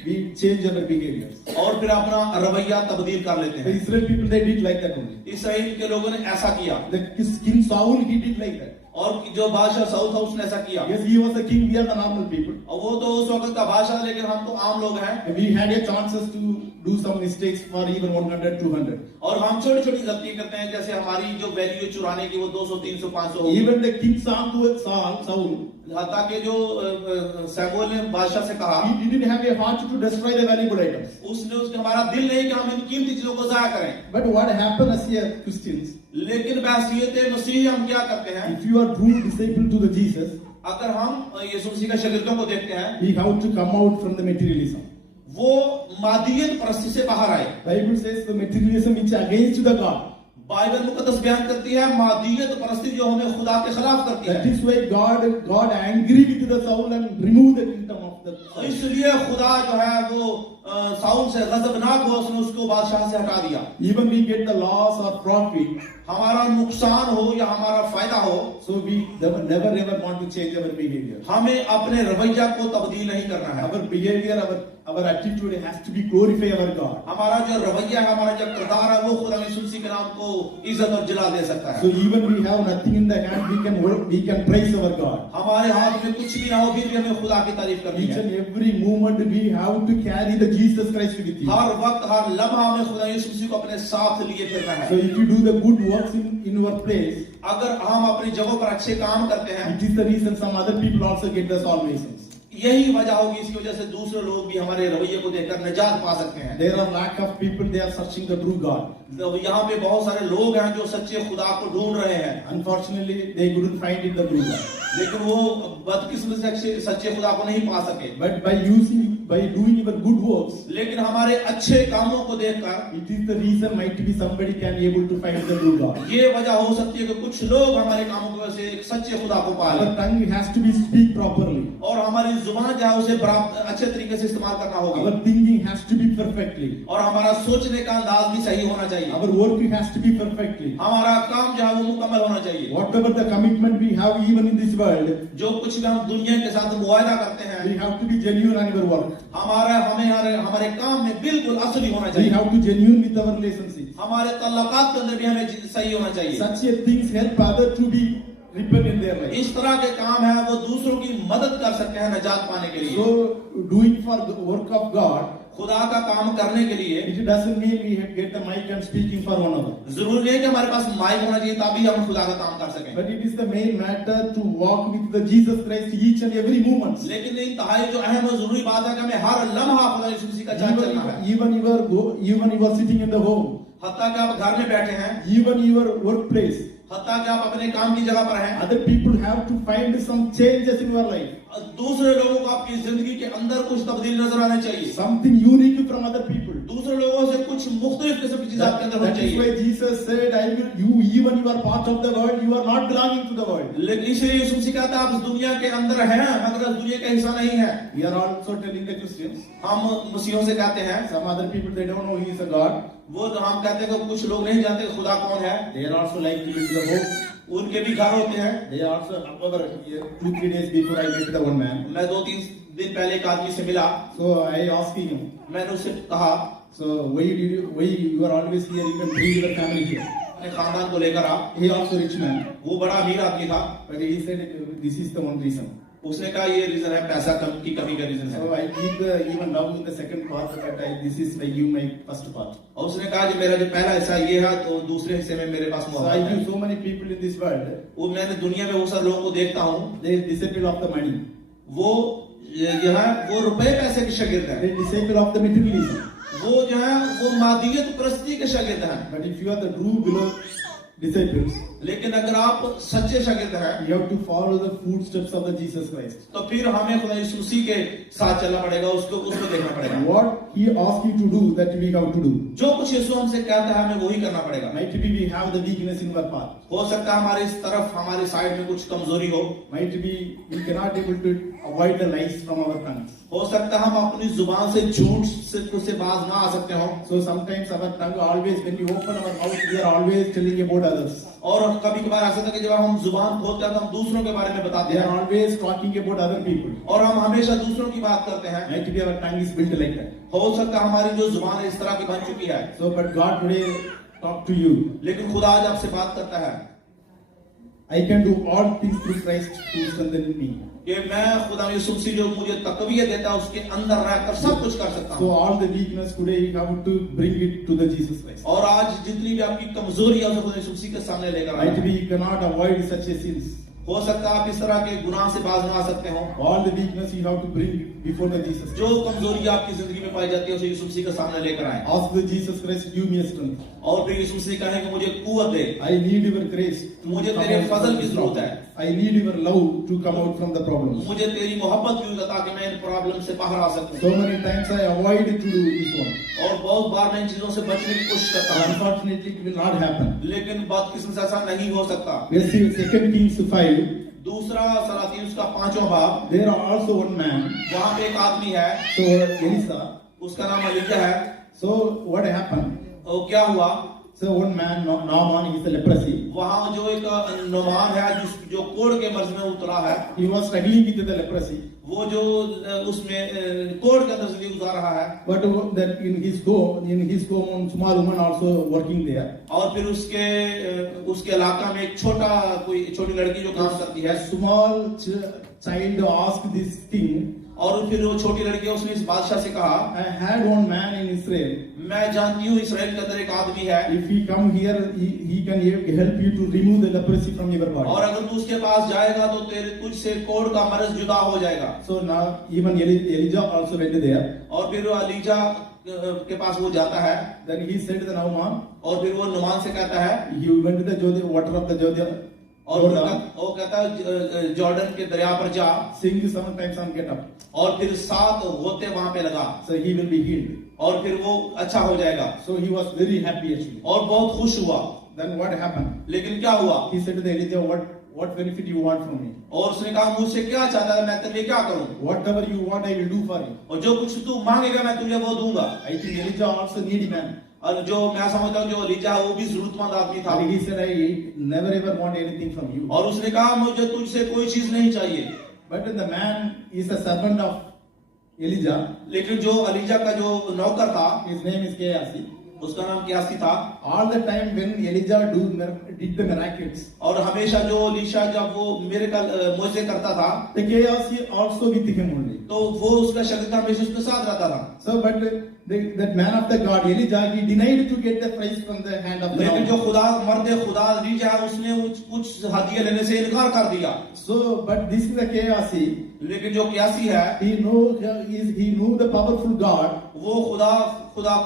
we change our behaviors. और फिर अपना रवैया तब्दील कर लेते The हैं। Israel people, they did like that only. Israel के लोगों ने ऐसा किया। The King Saul, he did like that. और जो बादशाह साउल था उसने ऐसा किया। Yes, he was the king. We are the normal people. और वो तो उस वक्त का बादशाह, लेकिन हम तो आम लोग हैं। We had a chances to do some mistakes for even 100, 200. और हम छोटी छोटी गलती करते हैं, जैसे हमारी जो वैल्यू चुराने की वो 200, 300, 500। Even the king Saul, ताकि जो शमूएल ने बादशाह से कहा, he didn't have a heart to destroy the valuable items. उसने हमारा दिल नहीं कि हम इन कीमती चीजों को जाया करें। But what happened as a Christians? लेकिन बहसीयत मसीही हम क्या करते हैं? If you are true disciple to the Jesus, अगर हम यीशु मसीह के शागिर्दों को देखते हैं, we have to come out from the materialism. वो मादियत परस्ती से बाहर आए। Bible says the materialism which is against the God. Bible मुकद्दस बयान करती है मादियत परस्ती जो हमें खुदा के खिलाफ करती That है। is why God angry with the Saul and remove the kingdom of the Saul. इसलिए खुदा जो है वो साउल से गजबनाक हुआ, उसने उसको बादशाह से हटा दिया। Even we get the loss or profit, हमारा नुकसान हो या हमारा फायदा हो, so we never ever want to change our behavior. हमें अपने रवैया को तब्दील नहीं करना है। Our behavior, our attitude has to be glorify our God. हमारा जो रवैया है, हमारा जो किरदार है, वो खुदा यीशु मसीह के नाम को इज्जत और जला दे सकता So है। even we have nothing in the hand, we can praise our God. हमारे हाथ में कुछ भी ना हो, फिर भी हमें खुदा की तारीफ करनी Each है। and every moment we have to carry the Jesus Christ with you. हर वक्त हर लम्हा में खुदा यीशु मसीह को अपने साथ लिए फिरना So है। if you do the good works in your place, अगर हम अपनी जगहों पर अच्छे काम करते हैं, it is the reason some other people also get the salvations. यही वजह होगी, इसकी वजह से दूसरे लोग भी हमारे रवैये को देखकर निजात पा सकते हैं। There are lack of people, they are searching the true God. तो यहाँ पे बहुत सारे लोग हैं जो सच्चे खुदा को ढूंढ रहे हैं, Unfortunately, they couldn't find it the true God. लेकिन वो बदकिस्मती से सच्चे खुदा को नहीं पा सके। But by doing your good works, लेकिन हमारे अच्छे कामों को देखकर it is the reason might be somebody can be able to find the true God. ये वजह हो सकती है कि कुछ लोग हमारे कामों की वजह से एक सच्चे खुदा को पा लें। Our tongue has to be speak properly. और हमारी जुबान जो है उसे अच्छे तरीके से इस्तेमाल करना होगा। Our thinking has to be perfectly. और हमारा सोचने का अंदाज भी सही होना चाहिए। Our work has to be perfectly. हमारा काम जो है वो मुकम्मल होना चाहिए। Whatever the commitment we have even in this world, जो कुछ भी हम दुनिया के साथ मुआहदा करते हैं, we have to be genuine on our work. हमारे काम में बिल्कुल असली होना We चाहिए। have to genuine with our relationships. हमारे तल्लुकात के अंदर भी हमें सही होना चाहिए। Such a things help others to be repent in their life. इस तरह के काम है वो दूसरों की मदद कर सकते हैं निजात पाने के लिए। So doing for the work of God, खुदा का काम करने के लिए it doesn't mean we get the mic and speaking for one hour. जरूरी नहीं कि हमारे पास माइक होना चाहिए तभी हम खुदा का काम कर सकें। But it is the main matter to walk with the Jesus Christ each and every moment. लेकिन इंतहाई जो अहम और जरूरी बात है कि हमें हर लम्हा खुदा यीशु मसीह का साथ चलना है। Even you are sitting in the home, हत्ता कि आप घर में बैठे हैं, even your workplace, हत्ता कि आप अपने काम की जगह पर हैं, other people have to find some changes in your life. दूसरे लोगों को आपकी जिंदगी के अंदर कुछ तब्दीली नजर आने चाहिए, Something unique from other people. दूसरे लोगों से कुछ मुख्तलिफ किस्म की चीज आपके अंदर होनी That is चाहिए। why Jesus said, even you are part of the world, you are not belonging to the world. लेकिन इसलिए यीशु मसीह कहता है आप इस दुनिया के अंदर हैं मगर इस दुनिया का हिस्सा नहीं है। We are also telling the Christians, हम मसीहों से कहते हैं, some other people they don't know he is a God. वो हम कहते हैं कि कुछ लोग नहीं जानते कि खुदा कौन है, They are also like to live the home. उनके भी घर होते हैं। They are also, however, 2-3 days before I met the one man. मैं 2-3 दिन पहले एक आदमी से मिला, So I asked him, मैंने उससे कहा so why you are always here, you can bring your family here. अपने खानदान को लेकर आ। He also rich man, वो बड़ा अमीर आदमी था। but he said this is the one reason. उसने कहा ये रीजन है, पैसा की कमी का रीजन है। So I keep even now in the second part, but this is I give my first part. और उसने कहा कि मेरा जो पहला हिस्सा ये है तो दूसरे हिस्से में मेरे पास So I मोहब्बत give है। so many people in this world, वो मैंने दुनिया में वो सारे लोगों को देखता हूँ, they disciple of the money, वो जो है वो रुपए पैसे के शागिर्द हैं, they disciple of the materialism. वो जो है वो मादियत प्रस्ती के शागिर्द हैं। But if you are the true beloved disciples, लेकिन अगर आप सच्चे शागिर्द हैं you have to follow the footsteps of the Jesus Christ. तो फिर हमें खुदा यीशु मसीह के साथ चलना पड़ेगा, उसको देखना पड़ेगा। What he asks you to do, that we have to do. जो कुछ यीशु हमसे कहता है हमें वही करना पड़ेगा। Might be we have the weakness in our path. हो सकता है हमारे इस तरफ हमारी साइड में कुछ कमजोरी हो, Might be we cannot able to avoid the lies from our tongues. हो सकता है हम अपनी जुबान से झूठ से बाज ना आ सकते हो। So sometimes our tongue always, when we open our mouth, we are always telling about others. और कभी कभार ऐसा था कि जब हम जुबान खोलते हैं तो हम दूसरों के बारे में बताते They are हैं always talking about other people. और हम हमेशा दूसरों की बात करते हैं। Might be our tongue is built like that. हो सकता है हमारी जो जुबान है इस तरह की बन चुकी है, So, but God today talk to you. लेकिन खुदा आज आपसे बात करता है I can do all things through Christ who strengthens me. कि मैं खुदा यीशु मसीह जो मुझे तकवीयत देता है उसके अंदर रहकर सब कुछ कर सकता So हूँ। all the weakness today you have to bring it to the Jesus Christ. और आज जितनी भी आपकी कमजोरी है उसे खुदा यीशु मसीह के सामने लेकर Might आए। be you cannot avoid such a sins. हो सकता है आप इस तरह के गुनाह से बाज ना आ सकते हो। All the weakness you have to bring before the Jesus Christ. जो कमजोरी आपकी जिंदगी में पाई जाती है उसे यीशु मसीह के सामने लेकर आए Ask the Jesus Christ, give me a strength. और फिर यीशु मसीह कहे कि मुझे कुव्वत दे, I need your grace. to मुझे come तेरे out from फजल की this जरूरत problem. है, I need your love to come out from the problems. मुझे तेरी मोहब्बत की जरूरत है ताकि मैं इन प्रॉब्लम से बाहर आ सकूं। So many times I avoid to do this one. और बहुत बार मैं इन चीजों से बचने की कोशिश करता हूँ, Unfortunately, it will not happen. लेकिन बदकिस्मत से ऐसा नहीं हो सकता। We see 2 Kings 5. दूसरा सलातीन उसका 5वां बाब, There are also one man. वहां पे एक आदमी है, So Elisa. उसका नाम एलिजा है। So what happened? और क्या हुआ, So one man, Naaman, he is a leprosy. वहां जो एक नोमान है जो कोढ़ के मर्ज में उतरा है, He was struggling with the leprosy. वो जो उसमें कोढ़ के अंदर जिंदगी गुजार रहा है। But that in his home, one small woman also working there. और फिर उसके इलाका में एक छोटी लड़की जो काम करती है, Small child asked this king. और फिर वो छोटी लड़की है, उसने इस बादशाह से कहा, I had one man in Israel. मैं जानती हूँ इसराइल के अंदर एक आदमी है, If he come here, he can help you to remove the leprosy from your body. और अगर तू उसके पास जाएगा तो तुझसे कोढ़ का मर्ज जुदा हो जाएगा। So now even Elijah also went there. और फिर वो एलीजा के पास वो जाता है, Then he said to the Naaman, और फिर वो नुमान से कहता है, he went to the Jordan, water of the Jordan. और वो कहता है जॉर्डन के दरिया पर जा, Sing 7 times and get up. और फिर 7 होते वहां पे लगा, So he will be healed. और फिर वो अच्छा हो जाएगा। So he was very happy actually. और बहुत खुश हुआ। Then what happened? लेकिन क्या हुआ, He said to the Elijah, what benefit you want from me? और उसने कहा मुझसे क्या चाहता है, मैं तेरे लिए क्या करूं, Whatever you want, I will do for you. और जो कुछ तू मांगेगा मैं तुझे वो दूंगा। I think Elijah also needy man. और जो मैं समझता हूँ जो एलीजा है वो भी जरूरतमंद आदमी था, But he said, I never ever want anything from you. और उसने कहा मुझे तुझसे कोई चीज नहीं चाहिए। But the man is a servant of Elijah. लेकिन जो एलीजा का जो नौकर था His name is Gehazi. उसका नाम क्यासी था। All the time when Elijah did the miracles, और हमेशा जो एलीशा जब वो मोजे करता था, the Gehazi also with him only. तो वो उसका शरीर हमेशा उसके साथ रहता था। So, but that man of the God, Elijah, he denied to get the prize from the hand of the लेकिन जो Lord. खुदा एलीशा है, उसने कुछ हदिया लेने से इनकार कर दिया। So, but this is the Gehazi. लेकिन जो क्यासी है, He knew the powerful God. वो खुदा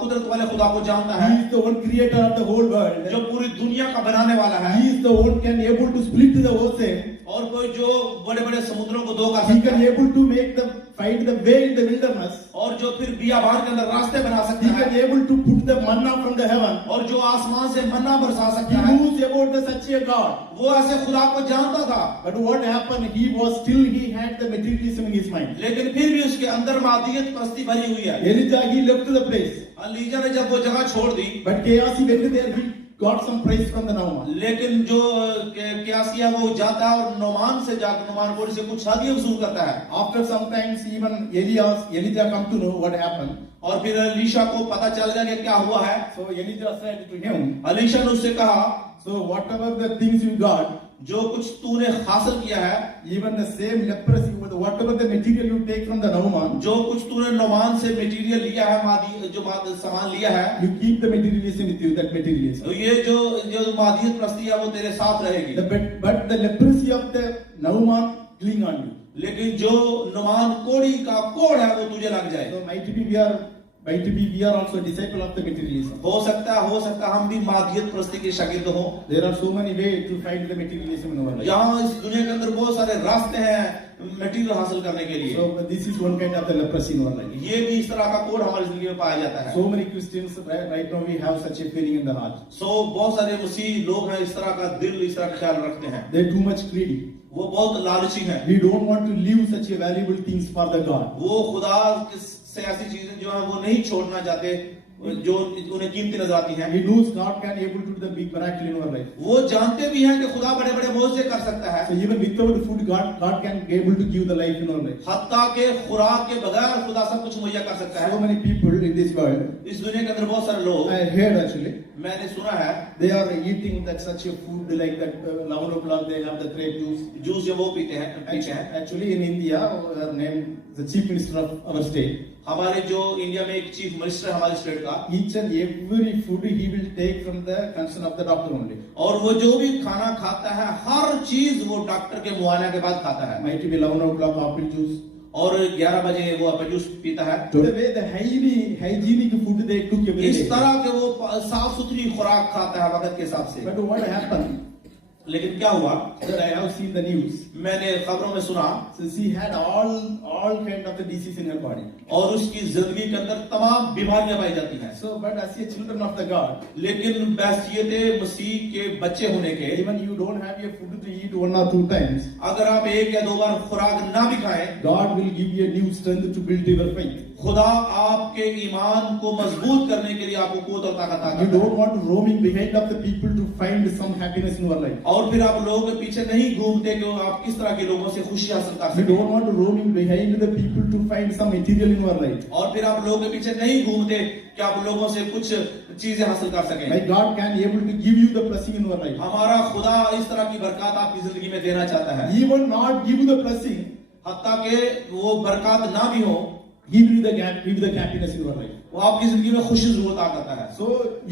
कुदरत वाले खुदा को जानता He है, is the one creator of the whole world. जो पूरी दुनिया का बनाने वाला है, He is the one can able to split the ocean. और कोई जो बड़े बड़े समुद्रों को दो कर He सकता can है, able to make the find the way in the wilderness. और जो फिर बियाबान के अंदर रास्ते बना He सकता है, can able to put the manna from the heaven. और जो आसमान से मन्ना बरसा He सकता है, knows about the such a God. वो ऐसे खुदा को जानता था। But what happened? He had the materialism in his mind. लेकिन फिर भी उसके अंदर मादियत परस्ती भरी हुई है। Elijah, he left the place. Elisha ने जब वो जगह छोड़ दी, But Gehazi went there. He got some praise from the Naaman. लेकिन जो क्यासी है वो जाता है और नोमान से जाकर नोमान कोड़ी से कुछ हदिया वसूल करता है। After some times, even Elijah come to know what happened. और फिर एलीशा को पता चल गया कि क्या हुआ है। So Elijah said to him, Elisha ने उससे कहा, so whatever the things you got, जो कुछ तूने हासिल किया है, even the same leprosy, whatever the material you take from the Naaman, जो कुछ तूने नोमान से मटेरियल लिया है, सामान लिया है, you keep the materialism with you, that materialism. तो ये जो मादियत प्रस्ती है वो तेरे साथ रहेगी। But the leprosy of the Naaman cling on you. लेकिन जो नोमान कोड़ी का कोड़ है वो तुझे लग जाए। So might be we are also disciple of the materialism. हो सकता है हम भी मादियत प्रस्ती के शागिर्द हों। There are so many ways to find the materialism in our life. यहाँ इस दुनिया के अंदर बहुत सारे रास्ते हैं मटेरियल हासिल करने के लिए। So this is one kind of the leprosy in our life. ये भी इस तरह का कोड हमारी जिंदगी में पाया जाता है। So many Christians right now we have such a feeling in the heart. बहुत सारे मसीह लोग हैं, इस तरह का दिल, इस तरह का ख्याल रखते हैं। They are too much greedy. वो बहुत लालची हैं। We don't want to leave such a valuable things for the God. वो खुदा से ऐसी चीजें जो है वो नहीं छोड़ना चाहते, जो उन्हें कीमती नजर आती हैं। He knows God can able to do the big miracle in our life. वो जानते भी हैं कि खुदा बड़े बड़े मौजे कर सकता है। So even without food, God can be able to give the life in our life. हत्ता के खुराक के बगैर खुदा सब कुछ मुहैया कर सकता So है। many people in this world, इस दुनिया के अंदर बहुत सारे लोग, I heard actually, मैंने सुना है, they are eating that such a food like that 11 o'clock they have the grape juice. Juice जो वो पीते हैं। Actually in India, her name the chief minister of our state. हमारे जो इंडिया में एक चीफ मिनिस्टर हमारे स्टेट का, Each and every food he will take from the concern of the doctor only. और वो जो भी खाना खाता है हर चीज वो डॉक्टर के मुआयना के बाद खाता है। Might be 11 o'clock apple juice. और 11 बजे वो एप्पल जूस पीता है। So the way the hygienic food they took every इस day. तरह के वो साफ सुथरी खुराक खाता है वक्त के हिसाब से। But what happened? लेकिन क्या हुआ, That I have seen the news. मैंने खबरों में सुना, So she had all kind of the disease in her body. और उसकी जिंदगी के अंदर तमाम बीमारियां पाई जाती हैं। So but as a children of the God, लेकिन बैसियत मसीह के बच्चे होने के, even you don't have your food to eat 1 or 2 times, अगर आप 1 या 2 बार खुराक ना भी खाएं, God will give you a new strength to build your faith. खुदा आपके ईमान को मजबूत करने के लिए आपको कुव्वत और ताकत अता You करता है। don't want to roaming behind of the people to find some happiness in your life. और फिर आप लोगों के पीछे नहीं घूमते कि आप किस तरह के लोगों से खुशी हासिल कर You सकें। don't want to roaming behind the people to find some material in your life. और फिर आप लोगों के पीछे नहीं घूमते कि आप लोगों से कुछ चीजें हासिल कर सकें। My God can able to give you the blessing in your life. हमारा खुदा इस तरह की बरकत आपकी जिंदगी में देना चाहता है। Even not give you the blessing, हत्ता के वो बरकत ना भी हो, give you the happiness in your life. वो आपकी जिंदगी में खुशी जरूर अता करता है। So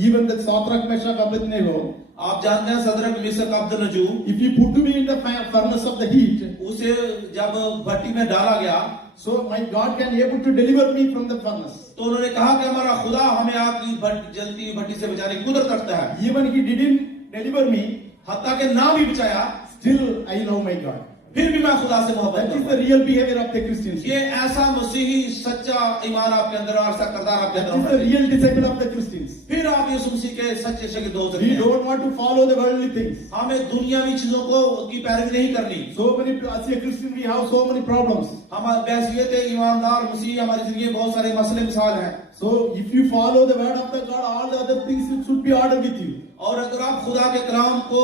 even the Shadrach, Meshach, Abednego, आप जानते हैं सदरक मिसक अब्दुलनजू, if you put me in the furnace of the heat, उसे जब भट्टी में डाला गया, so my God can able to deliver me from the furnace. तो उन्होंने कहा कि हमारा खुदा हमें आग की जलती भट्टी से बचाने की कुदरत रखता है। Even he didn't deliver me, हत्ता के ना भी बचाया, still I love my God. फिर भी मैं खुदा से मोहब्बत That is करता the हूं। real behavior of the Christians. ये ऐसा मसीही सच्चा ईमान आपके अंदर और ऐसा करदार आपके That अंदर is होना the चाहिए। real disciple of the Christians. फिर आप यीशु मसीह के सच्चे शागिर्द हो सकते We हैं। don't want to follow the worldly things. हमें दुनियावी चीजों को की पैरवी नहीं करनी। So many, as a Christian, we have so many problems. हमारे बैसियत ईमानदार मसीह हमारी जिंदगी में बहुत सारे मसले मिसाल हैं। So if you follow the word of the God, all the other things it should be ordered with you. और अगर आप खुदा के कलाम को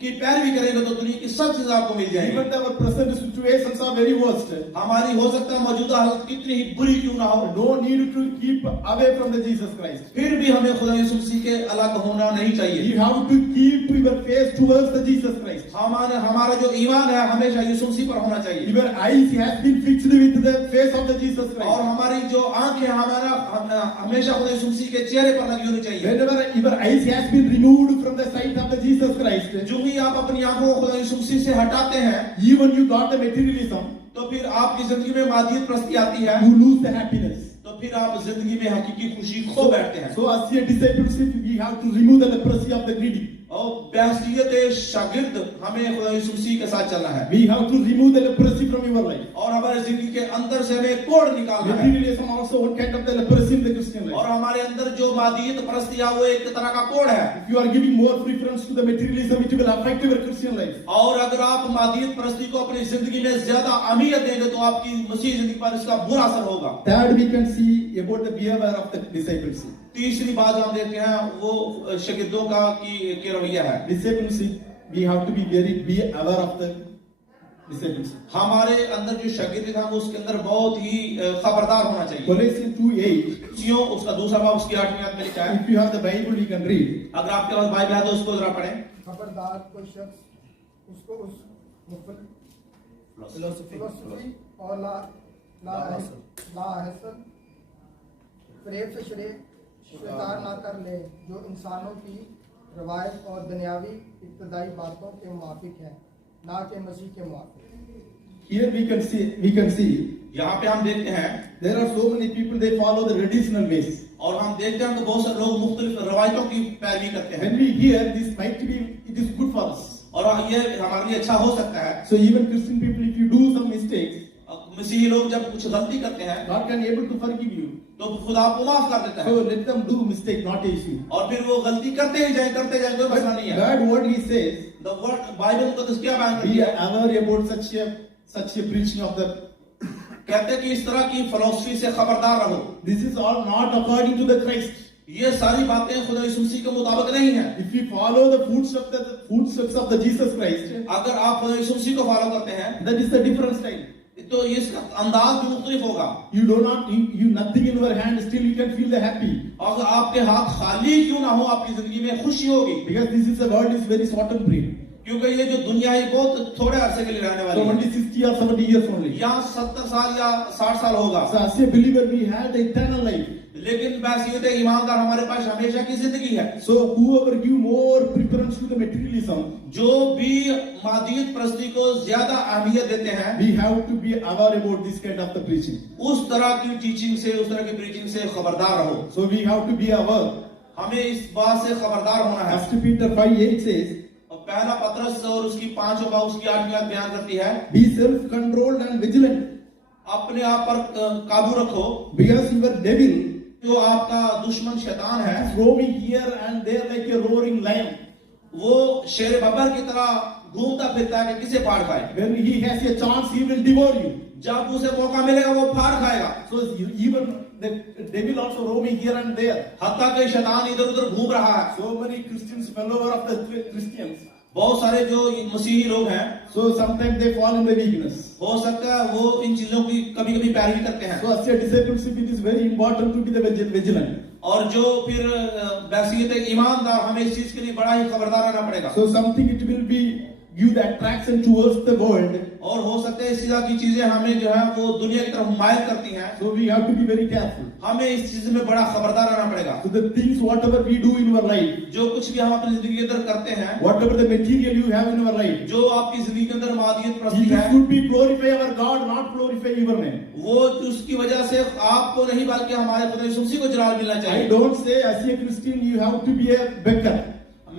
की पैरवी करेंगे तो दुनिया की सब चीजें आपको मिल जाएंगी। Even our present situations are very worst. हमारी हो सकता है मौजूदा हालत कितनी ही बुरी क्यों ना हो, No need to keep away from the Jesus Christ. फिर भी हमें खुदा यीशु मसीह के अलग होना नहीं चाहिए। You have to keep your face towards the Jesus Christ. हमारा जो ईमान है हमेशा यीशु मसीह पर होना चाहिए। Your eyes has been fixed with the face of the Jesus और Christ. हमारी जो आंखें हमेशा खुदा यीशु मसीह के चेहरे पर लगी होनी चाहिए। Whenever your eyes has been removed from the sight of the Jesus Christ, जो भी आप अपनी आंखों को खुदा यीशु मसीह से हटाते हैं even you got the materialism, तो फिर आपकी जिंदगी में मादियत प्रस्ती आती है, you lose the happiness. तो फिर आप जिंदगी में हकीकी खुशी खो बैठते हैं। So as a discipleship, we have to remove the leprosy of the greedy. और बैसियत शागिर्द हमें खुदा यीशु मसीह के साथ चलना है। We have to remove the leprosy from your life. और हमारे जिंदगी के अंदर से हमें कोड़ निकालना है। Materialism also one kind of the leprosy in the Christian और life. हमारे अंदर जो मादियत प्रस्ती है वो एक तरह का कोड़ है। If you are giving more preference to the materialism, it will affect your Christian life. और अगर आप मादियत प्रस्ती को अपनी जिंदगी में ज्यादा अहमियत देंगे तो आपकी मसीह जिंदगी पर इसका बुरा असर होगा। Third, we can see about the behavior of the discipleship. तीसरी बात हम देखते हैं वो शागिर्दों का की रवैया है। Discipleship, we have to be aware of the discipleship. हमारे अंदर जो शागिर्द था वो उसके अंदर बहुत ही खबरदार होना चाहिए। Colossians 2:8. उसका दूसरा भाग उसकी 8वीं आयत में लिखा है। If you have the Bible, you can read. अगर आपके पास बाइबल है तो उसको जरा पढ़ें। खबरदार कोई शख्स उसको उस फिलोसफी और लाहसन फरेब से शैतान ना कर ले, जो इंसानों की रवायत और दुनियावी इब्तदाई बातों के मुवाफिक है, ना कि मसीह के मुवाफिक। Here we can see यहाँ पे हम देखते हैं there are so many people, they follow the traditional ways. और हम देखते हैं तो बहुत सारे लोग मुख्तलिफ रवायतों की पैरवी करते हैं। When we hear this might be, it is good for us. और ये हमारे लिए अच्छा हो सकता है। So even Christian people, if you do some mistakes, मसीही लोग जब कुछ गलती करते हैं God can able to forgive you. तो खुदा आपको माफ कर देता So है। let them do mistake, not an issue. और फिर वो गलती करते ही जाए कोई मसला नहीं है। God what he says, The word Bible को तो क्या बयान करती be है? aware about such a preaching of the. कहते हैं कि इस तरह की फिलॉसफी से खबरदार रहो। This is all not according to the Christ. ये सारी बातें खुदा यीशु मसीह के मुताबिक नहीं है। If we follow the footsteps of the Jesus Christ, अगर आप खुदा यीशु मसीह को फॉलो करते हैं that is the different style. तो इसका अंदाज भी मुख्तलिफ होगा। You nothing in your hand, still you can feel the happy. अगर आपके हाथ खाली क्यों ना हो आपकी जिंदगी में खुशी होगी। Because this is the world is very short and brief. क्योंकि ये जो दुनिया है बहुत थोड़े अरसे के लिए रहने वाली So है। only 60 or 70 years only. यहाँ 70 साल या 60 साल होगा। So as a believer, we have the eternal life. लेकिन बैसियत ईमानदार हमारे पास हमेशा की जिंदगी है। So whoever give more preference to the materialism, जो भी मादियत प्रस्ती को ज्यादा अहमियत देते हैं, we have to be aware about this kind of the preaching. उस तरह की टीचिंग से, उस तरह की प्रीचिंग से खबरदार रहो। So we have to be aware. हमें इस बात से खबरदार होना है। 1 Peter 5:8 says, और पहला पत्रस और उसकी 5 बाब उसकी 8वीं आयत बयान करती है, be self-controlled and vigilant, अपने आप पर काबू रखो, because your devil जो आपका दुश्मन शैतान है is roaming here and there like a roaring lion. वो शेर बब्बर की तरह घूमता फिरता है कि किसे फाड़ खाए। When he has a chance, he will devour you. जब उसे मौका मिलेगा वो फाड़ खाएगा। So even the devil also roaming here and there. हत्ता के शैतान इधर उधर घूम रहा है। So many Christians, follower of the Christians. बहुत सारे जो मसीही लोग हैं, So sometimes they fall in the weakness. हो सकता है वो इन चीजों की कभी कभी पैरवी करते हैं। So as a discipleship, it is very important to be the vigilant. और जो फिर बैसियत ईमानदार हमें इस चीज के लिए बड़ा ही खबरदार रहना पड़ेगा। So something it will be give the attraction towards the world. और हो सकता है इस तरह की चीजें हमें जो है वो दुनिया की तरफ हुमायत करती हैं। So we have to be very careful. हमें इस चीज में बड़ा खबरदार रहना पड़ेगा। So the things whatever we do in our life, जो कुछ भी हम अपनी जिंदगी के अंदर करते हैं, whatever the material you have in your life, जो आपकी जिंदगी के अंदर मादियत प्रस्ती it है, should be glorify our God, not glorify your name. वो उसकी वजह से आपको नहीं बल्कि हमारे खुदा यीशु मसीह को जलाल मिलना I चाहिए। don't say as a Christian you have to be a beggar.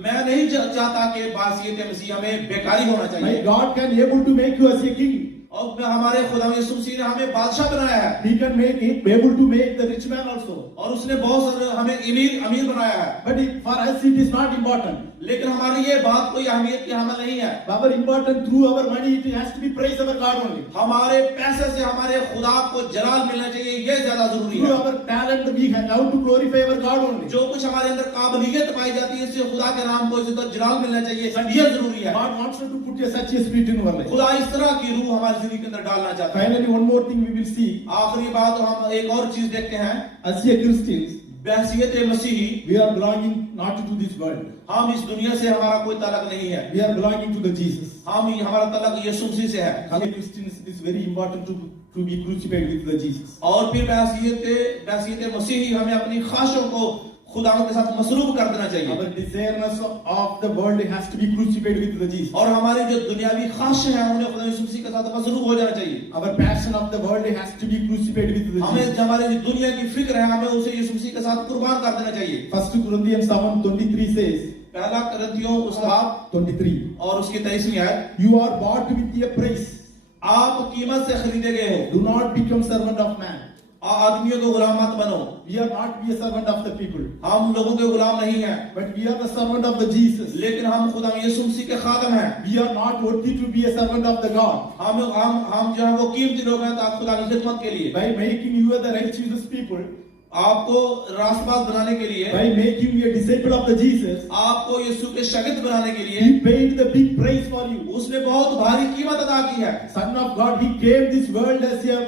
मैं नहीं चाहता कि बासियत मसीह हमें बेकारी होना My चाहिए। God can able to make you as a king. और हमारे खुदा यीशु मसीह ने हमें बादशाह बनाया है, He can make it, be able to make the rich man also. और उसने बहुत सारे हमें अमीर बनाया है। But for us it is not important. लेकिन हमारी ये बात कोई अहमियत की हमें नहीं है। Our important through our money, it has to be praise our God only. हमारे पैसे से हमारे खुदा को जलाल मिलना चाहिए, ये ज्यादा जरूरी Through है। our talent, we have how to glorify our God only. जो कुछ हमारे अंदर काबिलियत पाई जाती है, इससे खुदा के नाम को जलाल मिलना चाहिए, ये जरूरी है। God wants us to put such a spirit in our life. खुदा इस तरह की रूह हमारी जिंदगी के अंदर डालना चाहता है। Finally, one more thing we will see. आखिरी बात हम एक और चीज देखते हैं, As a Christians, बहसीयत मसीही we are belonging not to this world. हम इस दुनिया से हमारा कोई तलक नहीं है, We are belonging to the Jesus. हमारा तलक यीशु मसीह से है। As a Christians, it is very important to be crucified with the Jesus. और फिर बहसीयत मसीही हमें अपनी ख्वाहिशों को खुदा के साथ मसरूफ कर देना चाहिए। Our desireness of the world has to be crucified with the Jesus. और हमारी जो दुनियावी ख्वाहिश है उन्हें खुदा यीशु मसीह के साथ मसरूफ हो जाना चाहिए। Our passion of the world has to be crucified with the हमें Jesus. जो हमारी दुनिया की फिक्र है, हमें उसे यीशु मसीह के साथ कुर्बान कर देना चाहिए। 1 Corinthians 7:23 says, पहला करंथियों उसका 23, और उसकी 23वीं आयत, you are bought with a price. आप कीमत से खरीदे गए हो, Do not become servant of man. आदमियों को गुलाम मत बनो। We are not be a servant of the people, हम लोगों के गुलाम नहीं हैं, but we are the servant of the Jesus. लेकिन हम खुदा यीशु मसीह के खादम हैं। We are not worthy to be a servant of the God. हम जो है वो कीमती लोग हैं तो खुदा की खिदमत के लिए, By making you the righteous people, आपको रास्तबाज बनाने के लिए, by making you a disciple of the Jesus, आपको यीशु के शागिर्द बनाने के लिए He paid the big price for you. उसने बहुत भारी कीमत अदा की है। Son of God, He came this world as a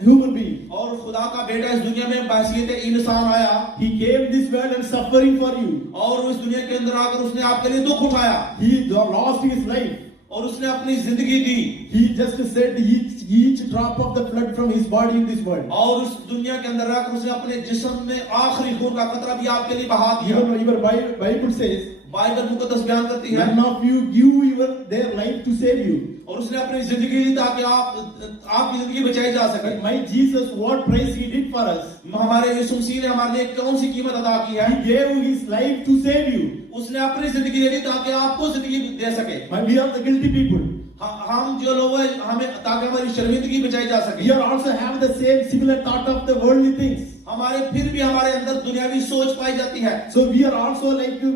human being. और खुदा का बेटा इस दुनिया में बहसीयत इंसान आया, He came this world and suffering for you. और इस दुनिया के अंदर आकर उसने आपके लिए दुख उठाया, He lost His life. और उसने अपनी जिंदगी दी, He just shed each drop of the blood from His body in this world. और उस दुनिया के अंदर आकर उसने अपने जिस्म में आखिरी खून का कतरा भी आपके लिए बहा दिया। Even your Bible says, Bible मुकद्दस बयान करती है, none of you give their life to save you. और उसने अपनी जिंदगी दी ताकि आपकी जिंदगी बचाई जा सके। But my Jesus, what price He did for us? हमारे यीशु मसीह ने हमारे लिए कौन सी कीमत अदा की है? He gave His life to save you. उसने अपनी जिंदगी दे दी ताकि आपको जिंदगी दे सके। But we are the guilty people. हम जो लोग हैं, हमें ताकि हमारी शर्मिंदगी बचाई जा सके। We are also have the same similar thought of the worldly things. हमारे फिर भी हमारे अंदर दुनियावी सोच पाई जाती है, So we are also like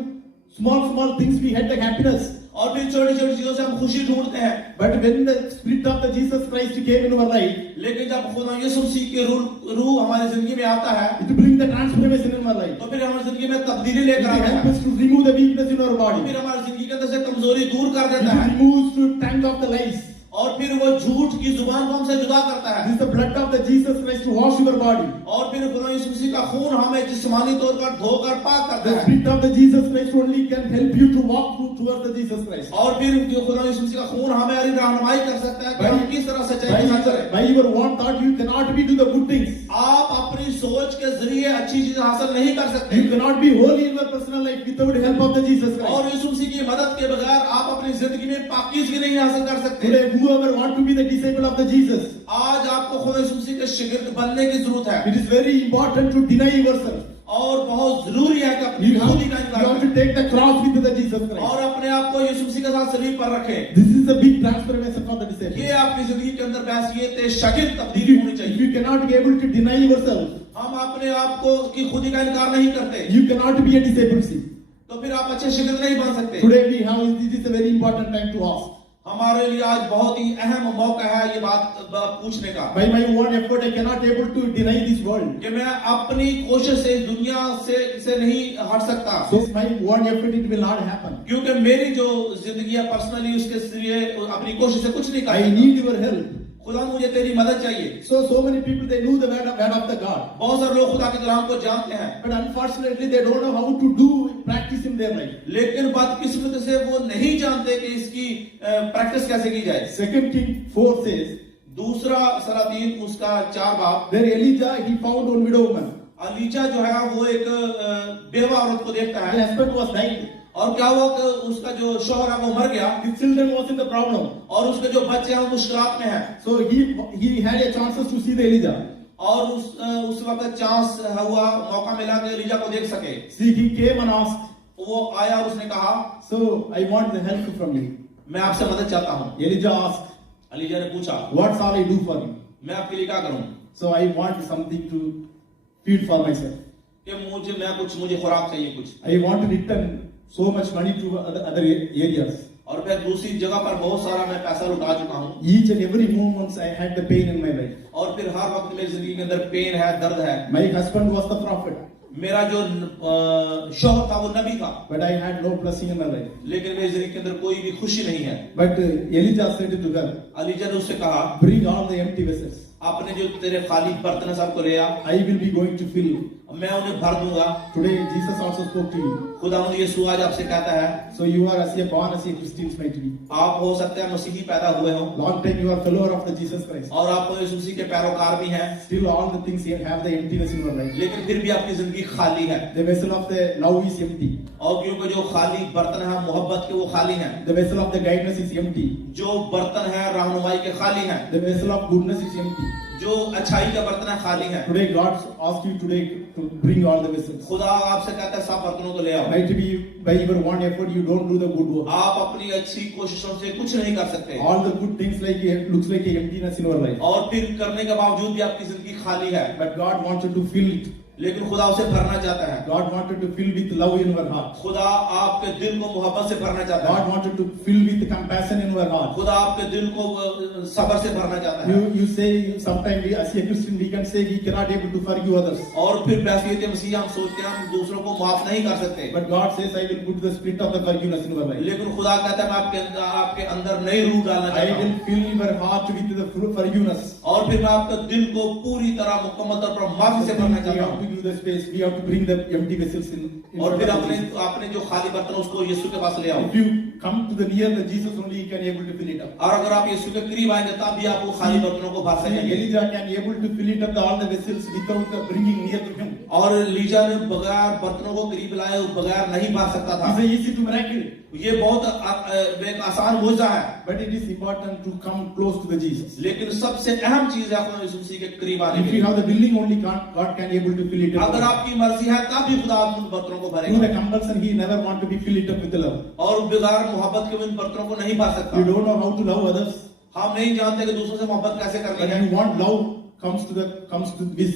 small things we had the happiness. और फिर छोटी छोटी चीजों से हम खुशी ढूंढते हैं। But when the Spirit of the Jesus Christ came in our life, लेकिन जब खुदा यीशु मसीह के रूह हमारी जिंदगी में आता है, it brings the transformation in our life. तो फिर हमारी जिंदगी में तब्दीली It लेकर आता helps है, us to remove the weakness in our तो body. फिर हमारी जिंदगी के अंदर से कमजोरी दूर कर देता है, It removes to tank of the lies. और फिर वो झूठ की जुबान को हमसे जुदा करता है, This is the blood of the Jesus Christ to wash your body. और फिर खुदा यीशु मसीह का खून हमें जिस्मानी तौर पर धोकर पाक करता The है, Spirit of the Jesus Christ only can help you to walk towards the Jesus Christ. और फिर जो खुदा यीशु मसीह का खून हमारी रहनुमाई कर सकता है कि हम किस तरह सच्चाई के साथ चलें। By your own thought, you cannot be do the good things. आप अपनी सोच के जरिए अच्छी चीजें हासिल नहीं कर सकते, You cannot be holy in your personal life without help of the Jesus Christ. और यीशु मसीह की मदद के बगैर आप अपनी जिंदगी में पाकीज़गी नहीं हासिल कर सकते। Today, whoever want to be the disciple of the Jesus, आज आपको खुदा यीशु मसीह के शागिर्द बनने की जरूरत है, it is very important to deny yourself. और बहुत जरूरी है कि अपनी You have, खुदी का you इनकार have to करें take the cross with the Jesus Christ. और अपने आप को यीशु मसीह के साथ सलीब पर रखें। This is the big transformation for the disciple. ये आपकी जिंदगी के अंदर बहसीयत शागिर्द If तब्दीली होनी if चाहिए। you cannot be able to deny yourself, हम अपने आप को की खुदी का इनकार नहीं करते, you cannot be a discipleship. तो फिर आप अच्छे शागिर्द नहीं बन सकते। Today we have, this is a very important time to ask. हमारे लिए आज बहुत ही अहम मौका है ये बात पूछने का, By my own effort, I cannot able to deny this world. कि मैं अपनी कोशिश से इस दुनिया से नहीं हट सकता, So my own effort, it will not happen. क्योंकि मेरी जो जिंदगी है पर्सनली उसके लिए अपनी कोशिश से कुछ नहीं कर I सकता। need your help. खुदा मुझे तेरी मदद चाहिए। So many people, they know the word of the God. बहुत सारे लोग खुदा के कलाम को जानते हैं, But unfortunately, they don't know how to do practice in their life. लेकिन बदकिस्मत से वो नहीं जानते कि इसकी प्रैक्टिस कैसे की जाए। 2 Kings 4 says, दूसरा सलातीन उसका 4 बाब, there Elijah, he found one widow woman. ELISA जो है वो एक बेवा औरत को देखता Her है, husband was dying. और क्या हुआ कि उसका जो शौहर है वो मर गया, His children was in the problem. और उसके जो बच्चे हैं वो मुश्किलात में हैं, So he had a chances to see the Elijah. और उस वक्त चांस हुआ, मौका मिला कि एलिजा को देख सके। See, he came and asked, वो आया और उसने कहा, so I want the help from you. मैं आपसे मदद चाहता हूँ। Elijah asked, एलीजा ने पूछा, what shall I do for you? मैं आपके लिए क्या करूं? So I want something to feed for myself. कि मुझे खुराक चाहिए कुछ, I want to return so much money to other areas. और मैं दूसरी जगह पर बहुत सारा मैं पैसा लुटा चुका हूं, Each and every moment I had the pain in my life. और फिर हर वक्त मेरी जिंदगी के अंदर पेन है, दर्द है। My husband was the prophet, मेरा जो शौहर था वो नबी था, but I had no blessing in my life. लेकिन मेरी जिंदगी के अंदर कोई भी खुशी नहीं है। But Elijah said to her, ELISA ने उससे कहा, bring all the empty vessels. आपने जो तेरे खाली बर्तन है सबको ले आ, I will be going to fill. मैं उन्हें भर दूंगा। Today Jesus also spoke to you. खुदावंद यीशु आज आपसे कहता है, So you are as a born as a Christians might be. आप हो सकते हैं मसीही पैदा हुए हो, Long time you are follower of the Jesus Christ. और आप तो यीशु मसीह के पैरोकार भी हैं, Still all the things here have the emptiness in your life. लेकिन फिर भी आपकी जिंदगी खाली है। The vessel of the love is empty. और क्योंकि जो खाली बर्तन है मोहब्बत के वो खाली हैं, The vessel of the guidance is empty. जो बर्तन है रहनुमाई के खाली हैं, The vessel of goodness is empty. जो अच्छाई का बर्तन है खाली हैं। Today God asks you today to bring all the vessels. खुदा आपसे कहता है सब बर्तनों को ले आओ। Might be by your one effort you don't do the good work. आप अपनी अच्छी कोशिशों से कुछ नहीं कर सकते, All the good things like looks like a emptiness in your life. और फिर करने के बावजूद भी आपकी जिंदगी खाली है, But God wants you to fill it. लेकिन खुदा उसे भरना चाहता है। God wanted to fill with love in your heart. खुदा आपके दिल को मोहब्बत से भरना चाहता है। God wanted to fill with compassion in your heart. खुदा आपके दिल को सब्र से भरना चाहता है। You say sometimes we as a Christian we can say we cannot able to forgive others. और फिर बैसियत मसीह हम सोचते हैं हम दूसरों को माफ नहीं कर सकते, But God says I will put the spirit of the forgiveness in your life. लेकिन खुदा कहता है मैं आपके अंदर नई रूह डालना I चाहता will हूँ, fill your heart with the forgiveness. और फिर मैं आपके दिल को पूरी तरह मुकम्मल तौर पर माफी से भरना We चाहता have to हूँ। give the space. We have to bring the empty vessels in. और फिर front of Jesus. आपने जो खाली बर्तन उसको यीशु के पास ले आओ, If you come to the near the Jesus only, you can able to fill it up. और अगर आप यीशु के करीब आएंगे तब भी आप वो खाली बर्तनों को भर See, सकेंगे। Elijah can able to fill it up all the vessels without bringing near to him. और लीजा ने बगैर बर्तनों को करीब लाए बगैर नहीं भर सकता था। It's easy to miracle, ये बहुत एक आसान मौजज़ा है, but it is important to come close to the Jesus. लेकिन सबसे अहम चीज है अपने यीशु मसीह के करीब आने If के you लिए। have the willing only, God can able to fill it up. अगर आपकी मर्जी है तब भी खुदा आप उन बर्तनों को Through भरेगा, the compulsion, He never want to be fill it up with the love. और बगैर मोहब्बत के उन बर्तनों को नहीं भर You सकता। don't know how to love others, हम नहीं जानते कि दूसरों से मोहब्बत कैसे but करनी है। you want love comes to this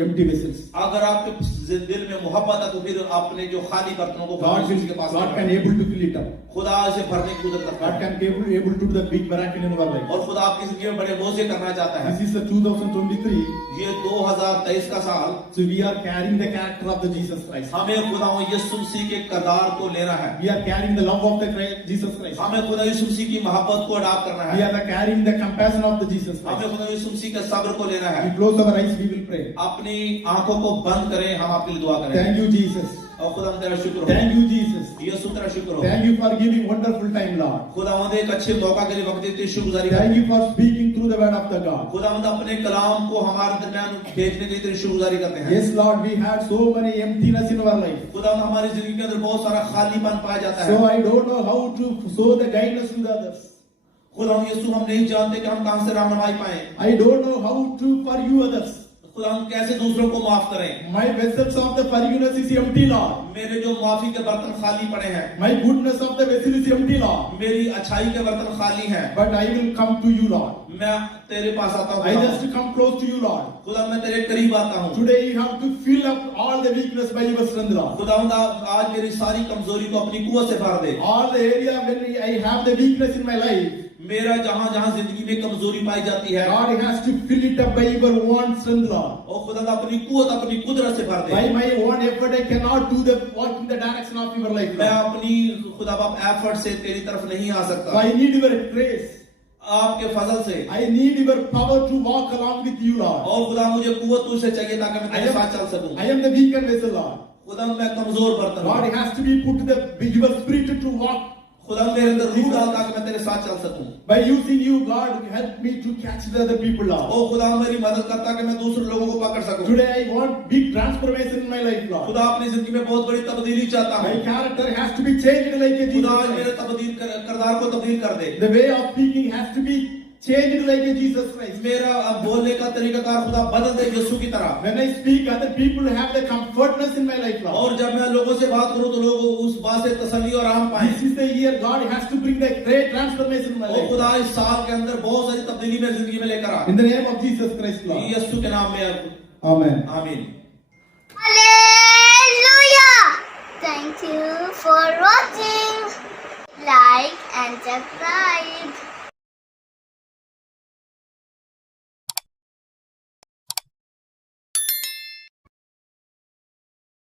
empty vessels. अगर आपके दिल में मोहब्बत है तो फिर आपने जो खाली बर्तनों को God यीशु के पास can able to fill it up. खुदा इसे भरने की कुदरत रखता God है, can able to do the big miracle in our life. और खुदा आपकी जिंदगी में बड़े मौजे करना चाहता है। This is the 2023. ये 2023 का साल, So we are carrying the character of the Jesus Christ. हमें खुदा यीशु मसीह के किरदार को लेना है, We are carrying the love of the Jesus Christ. हमें खुदा यीशु मसीह की मोहब्बत को अडॉप्ट करना We है, are carrying the compassion of the Jesus Christ. हमें खुदा यीशु मसीह के सब्र को लेना है। We close our eyes, we will pray. अपनी आंखों को बंद करें, हम आपके लिए दुआ करें। Thank you, Jesus. और खुदा तेरा शुक्र हो, Thank you, Jesus. यीशु तेरा शुक्र हो। Thank you for giving wonderful time, Lord. खुदावंद एक अच्छे मौका के लिए वक्त देते शुक्रगुजारी करते Thank you for speaking through the word of the God. खुदावंद अपने कलाम को हमारे दरमियान भेजने के लिए तेरी शुक्रगुजारी करते हैं। Yes, Lord, we had so many emptiness in our life. खुदावंद हमारी जिंदगी के अंदर बहुत सारा खालीपन पाया जाता So है। I don't know how to show the guidance to the others. खुदावंद यीशु हम नहीं जानते कि हम कहां से रहनुमाई पाए। I don't know how to forgive others. खुदा हम कैसे दूसरों को माफ करें। My vessels of the forgiveness is empty, Lord. मेरे जो माफी के बर्तन खाली पड़े हैं, My goodness of the vessel is empty, Lord. मेरी अच्छाई के बर्तन खाली हैं, But I will come to you, Lord. मैं तेरे पास आता हूँ। I just come close to you, Lord. खुदा मैं तेरे करीब आता हूँ। Today you have to fill up all the weakness by your strength, Lord. खुदावंद आज मेरी सारी कमजोरी को अपनी कुव्वत से भर दे। All the area when I have the weakness in my life, मेरा जहां जहां जिंदगी में कमजोरी पाई जाती है, God has to fill it up by your one strength, Lord. और खुदा अपनी कुव्वत अपनी कुदरत से भर दे। By my one effort, I cannot do the walk in the direction of your life, मैं Lord. अपनी खुदा बाप एफर्ट से तेरी तरफ नहीं आ So सकता, I need your grace. आपके फजल से। I need your power to walk along with you, Lord. और खुदा मुझे कुव्वत तुझसे चाहिए ताकि मैं तेरे साथ चल सकूं। I am the weaker vessel, Lord. खुदा मैं कमजोर बर्तन God हूं। has to be put to the your spirit to walk. खुदा मेरे अंदर रूह डाल ताकि मैं तेरे साथ चल सकूं। By using you, God, help me to catch the other people, Lord. ओ खुदा मेरी मदद करता कि मैं दूसरे लोगों को पकड़ सकूं। Today I want big transformation in my life, Lord. खुदा अपनी जिंदगी में बहुत बड़ी तब्दीली चाहता My हूं। character has to be changed like a खुदा Jesus मेरे Christ. किरदार को तब्दील कर दे। The way of speaking has to be changed like a Jesus Christ. मेरा अब बोलने का तरीकाकार खुदा बदल दे यीशु की तरह। When I speak, other people have the comfortness in my life, Lord. और जब मैं लोगों से बात करूं तो लोग उस बात से तसल्ली और आराम पाएं। This is the year God has to bring the great transformation in my और life. खुदा इस साल के अंदर बहुत सारी तब्दीली में जिंदगी में लेकर आए। In the name of Jesus Christ, Lord. यीशु के नाम में Amen. आमीन। Hallelujah! Thank you for watching. Like and subscribe.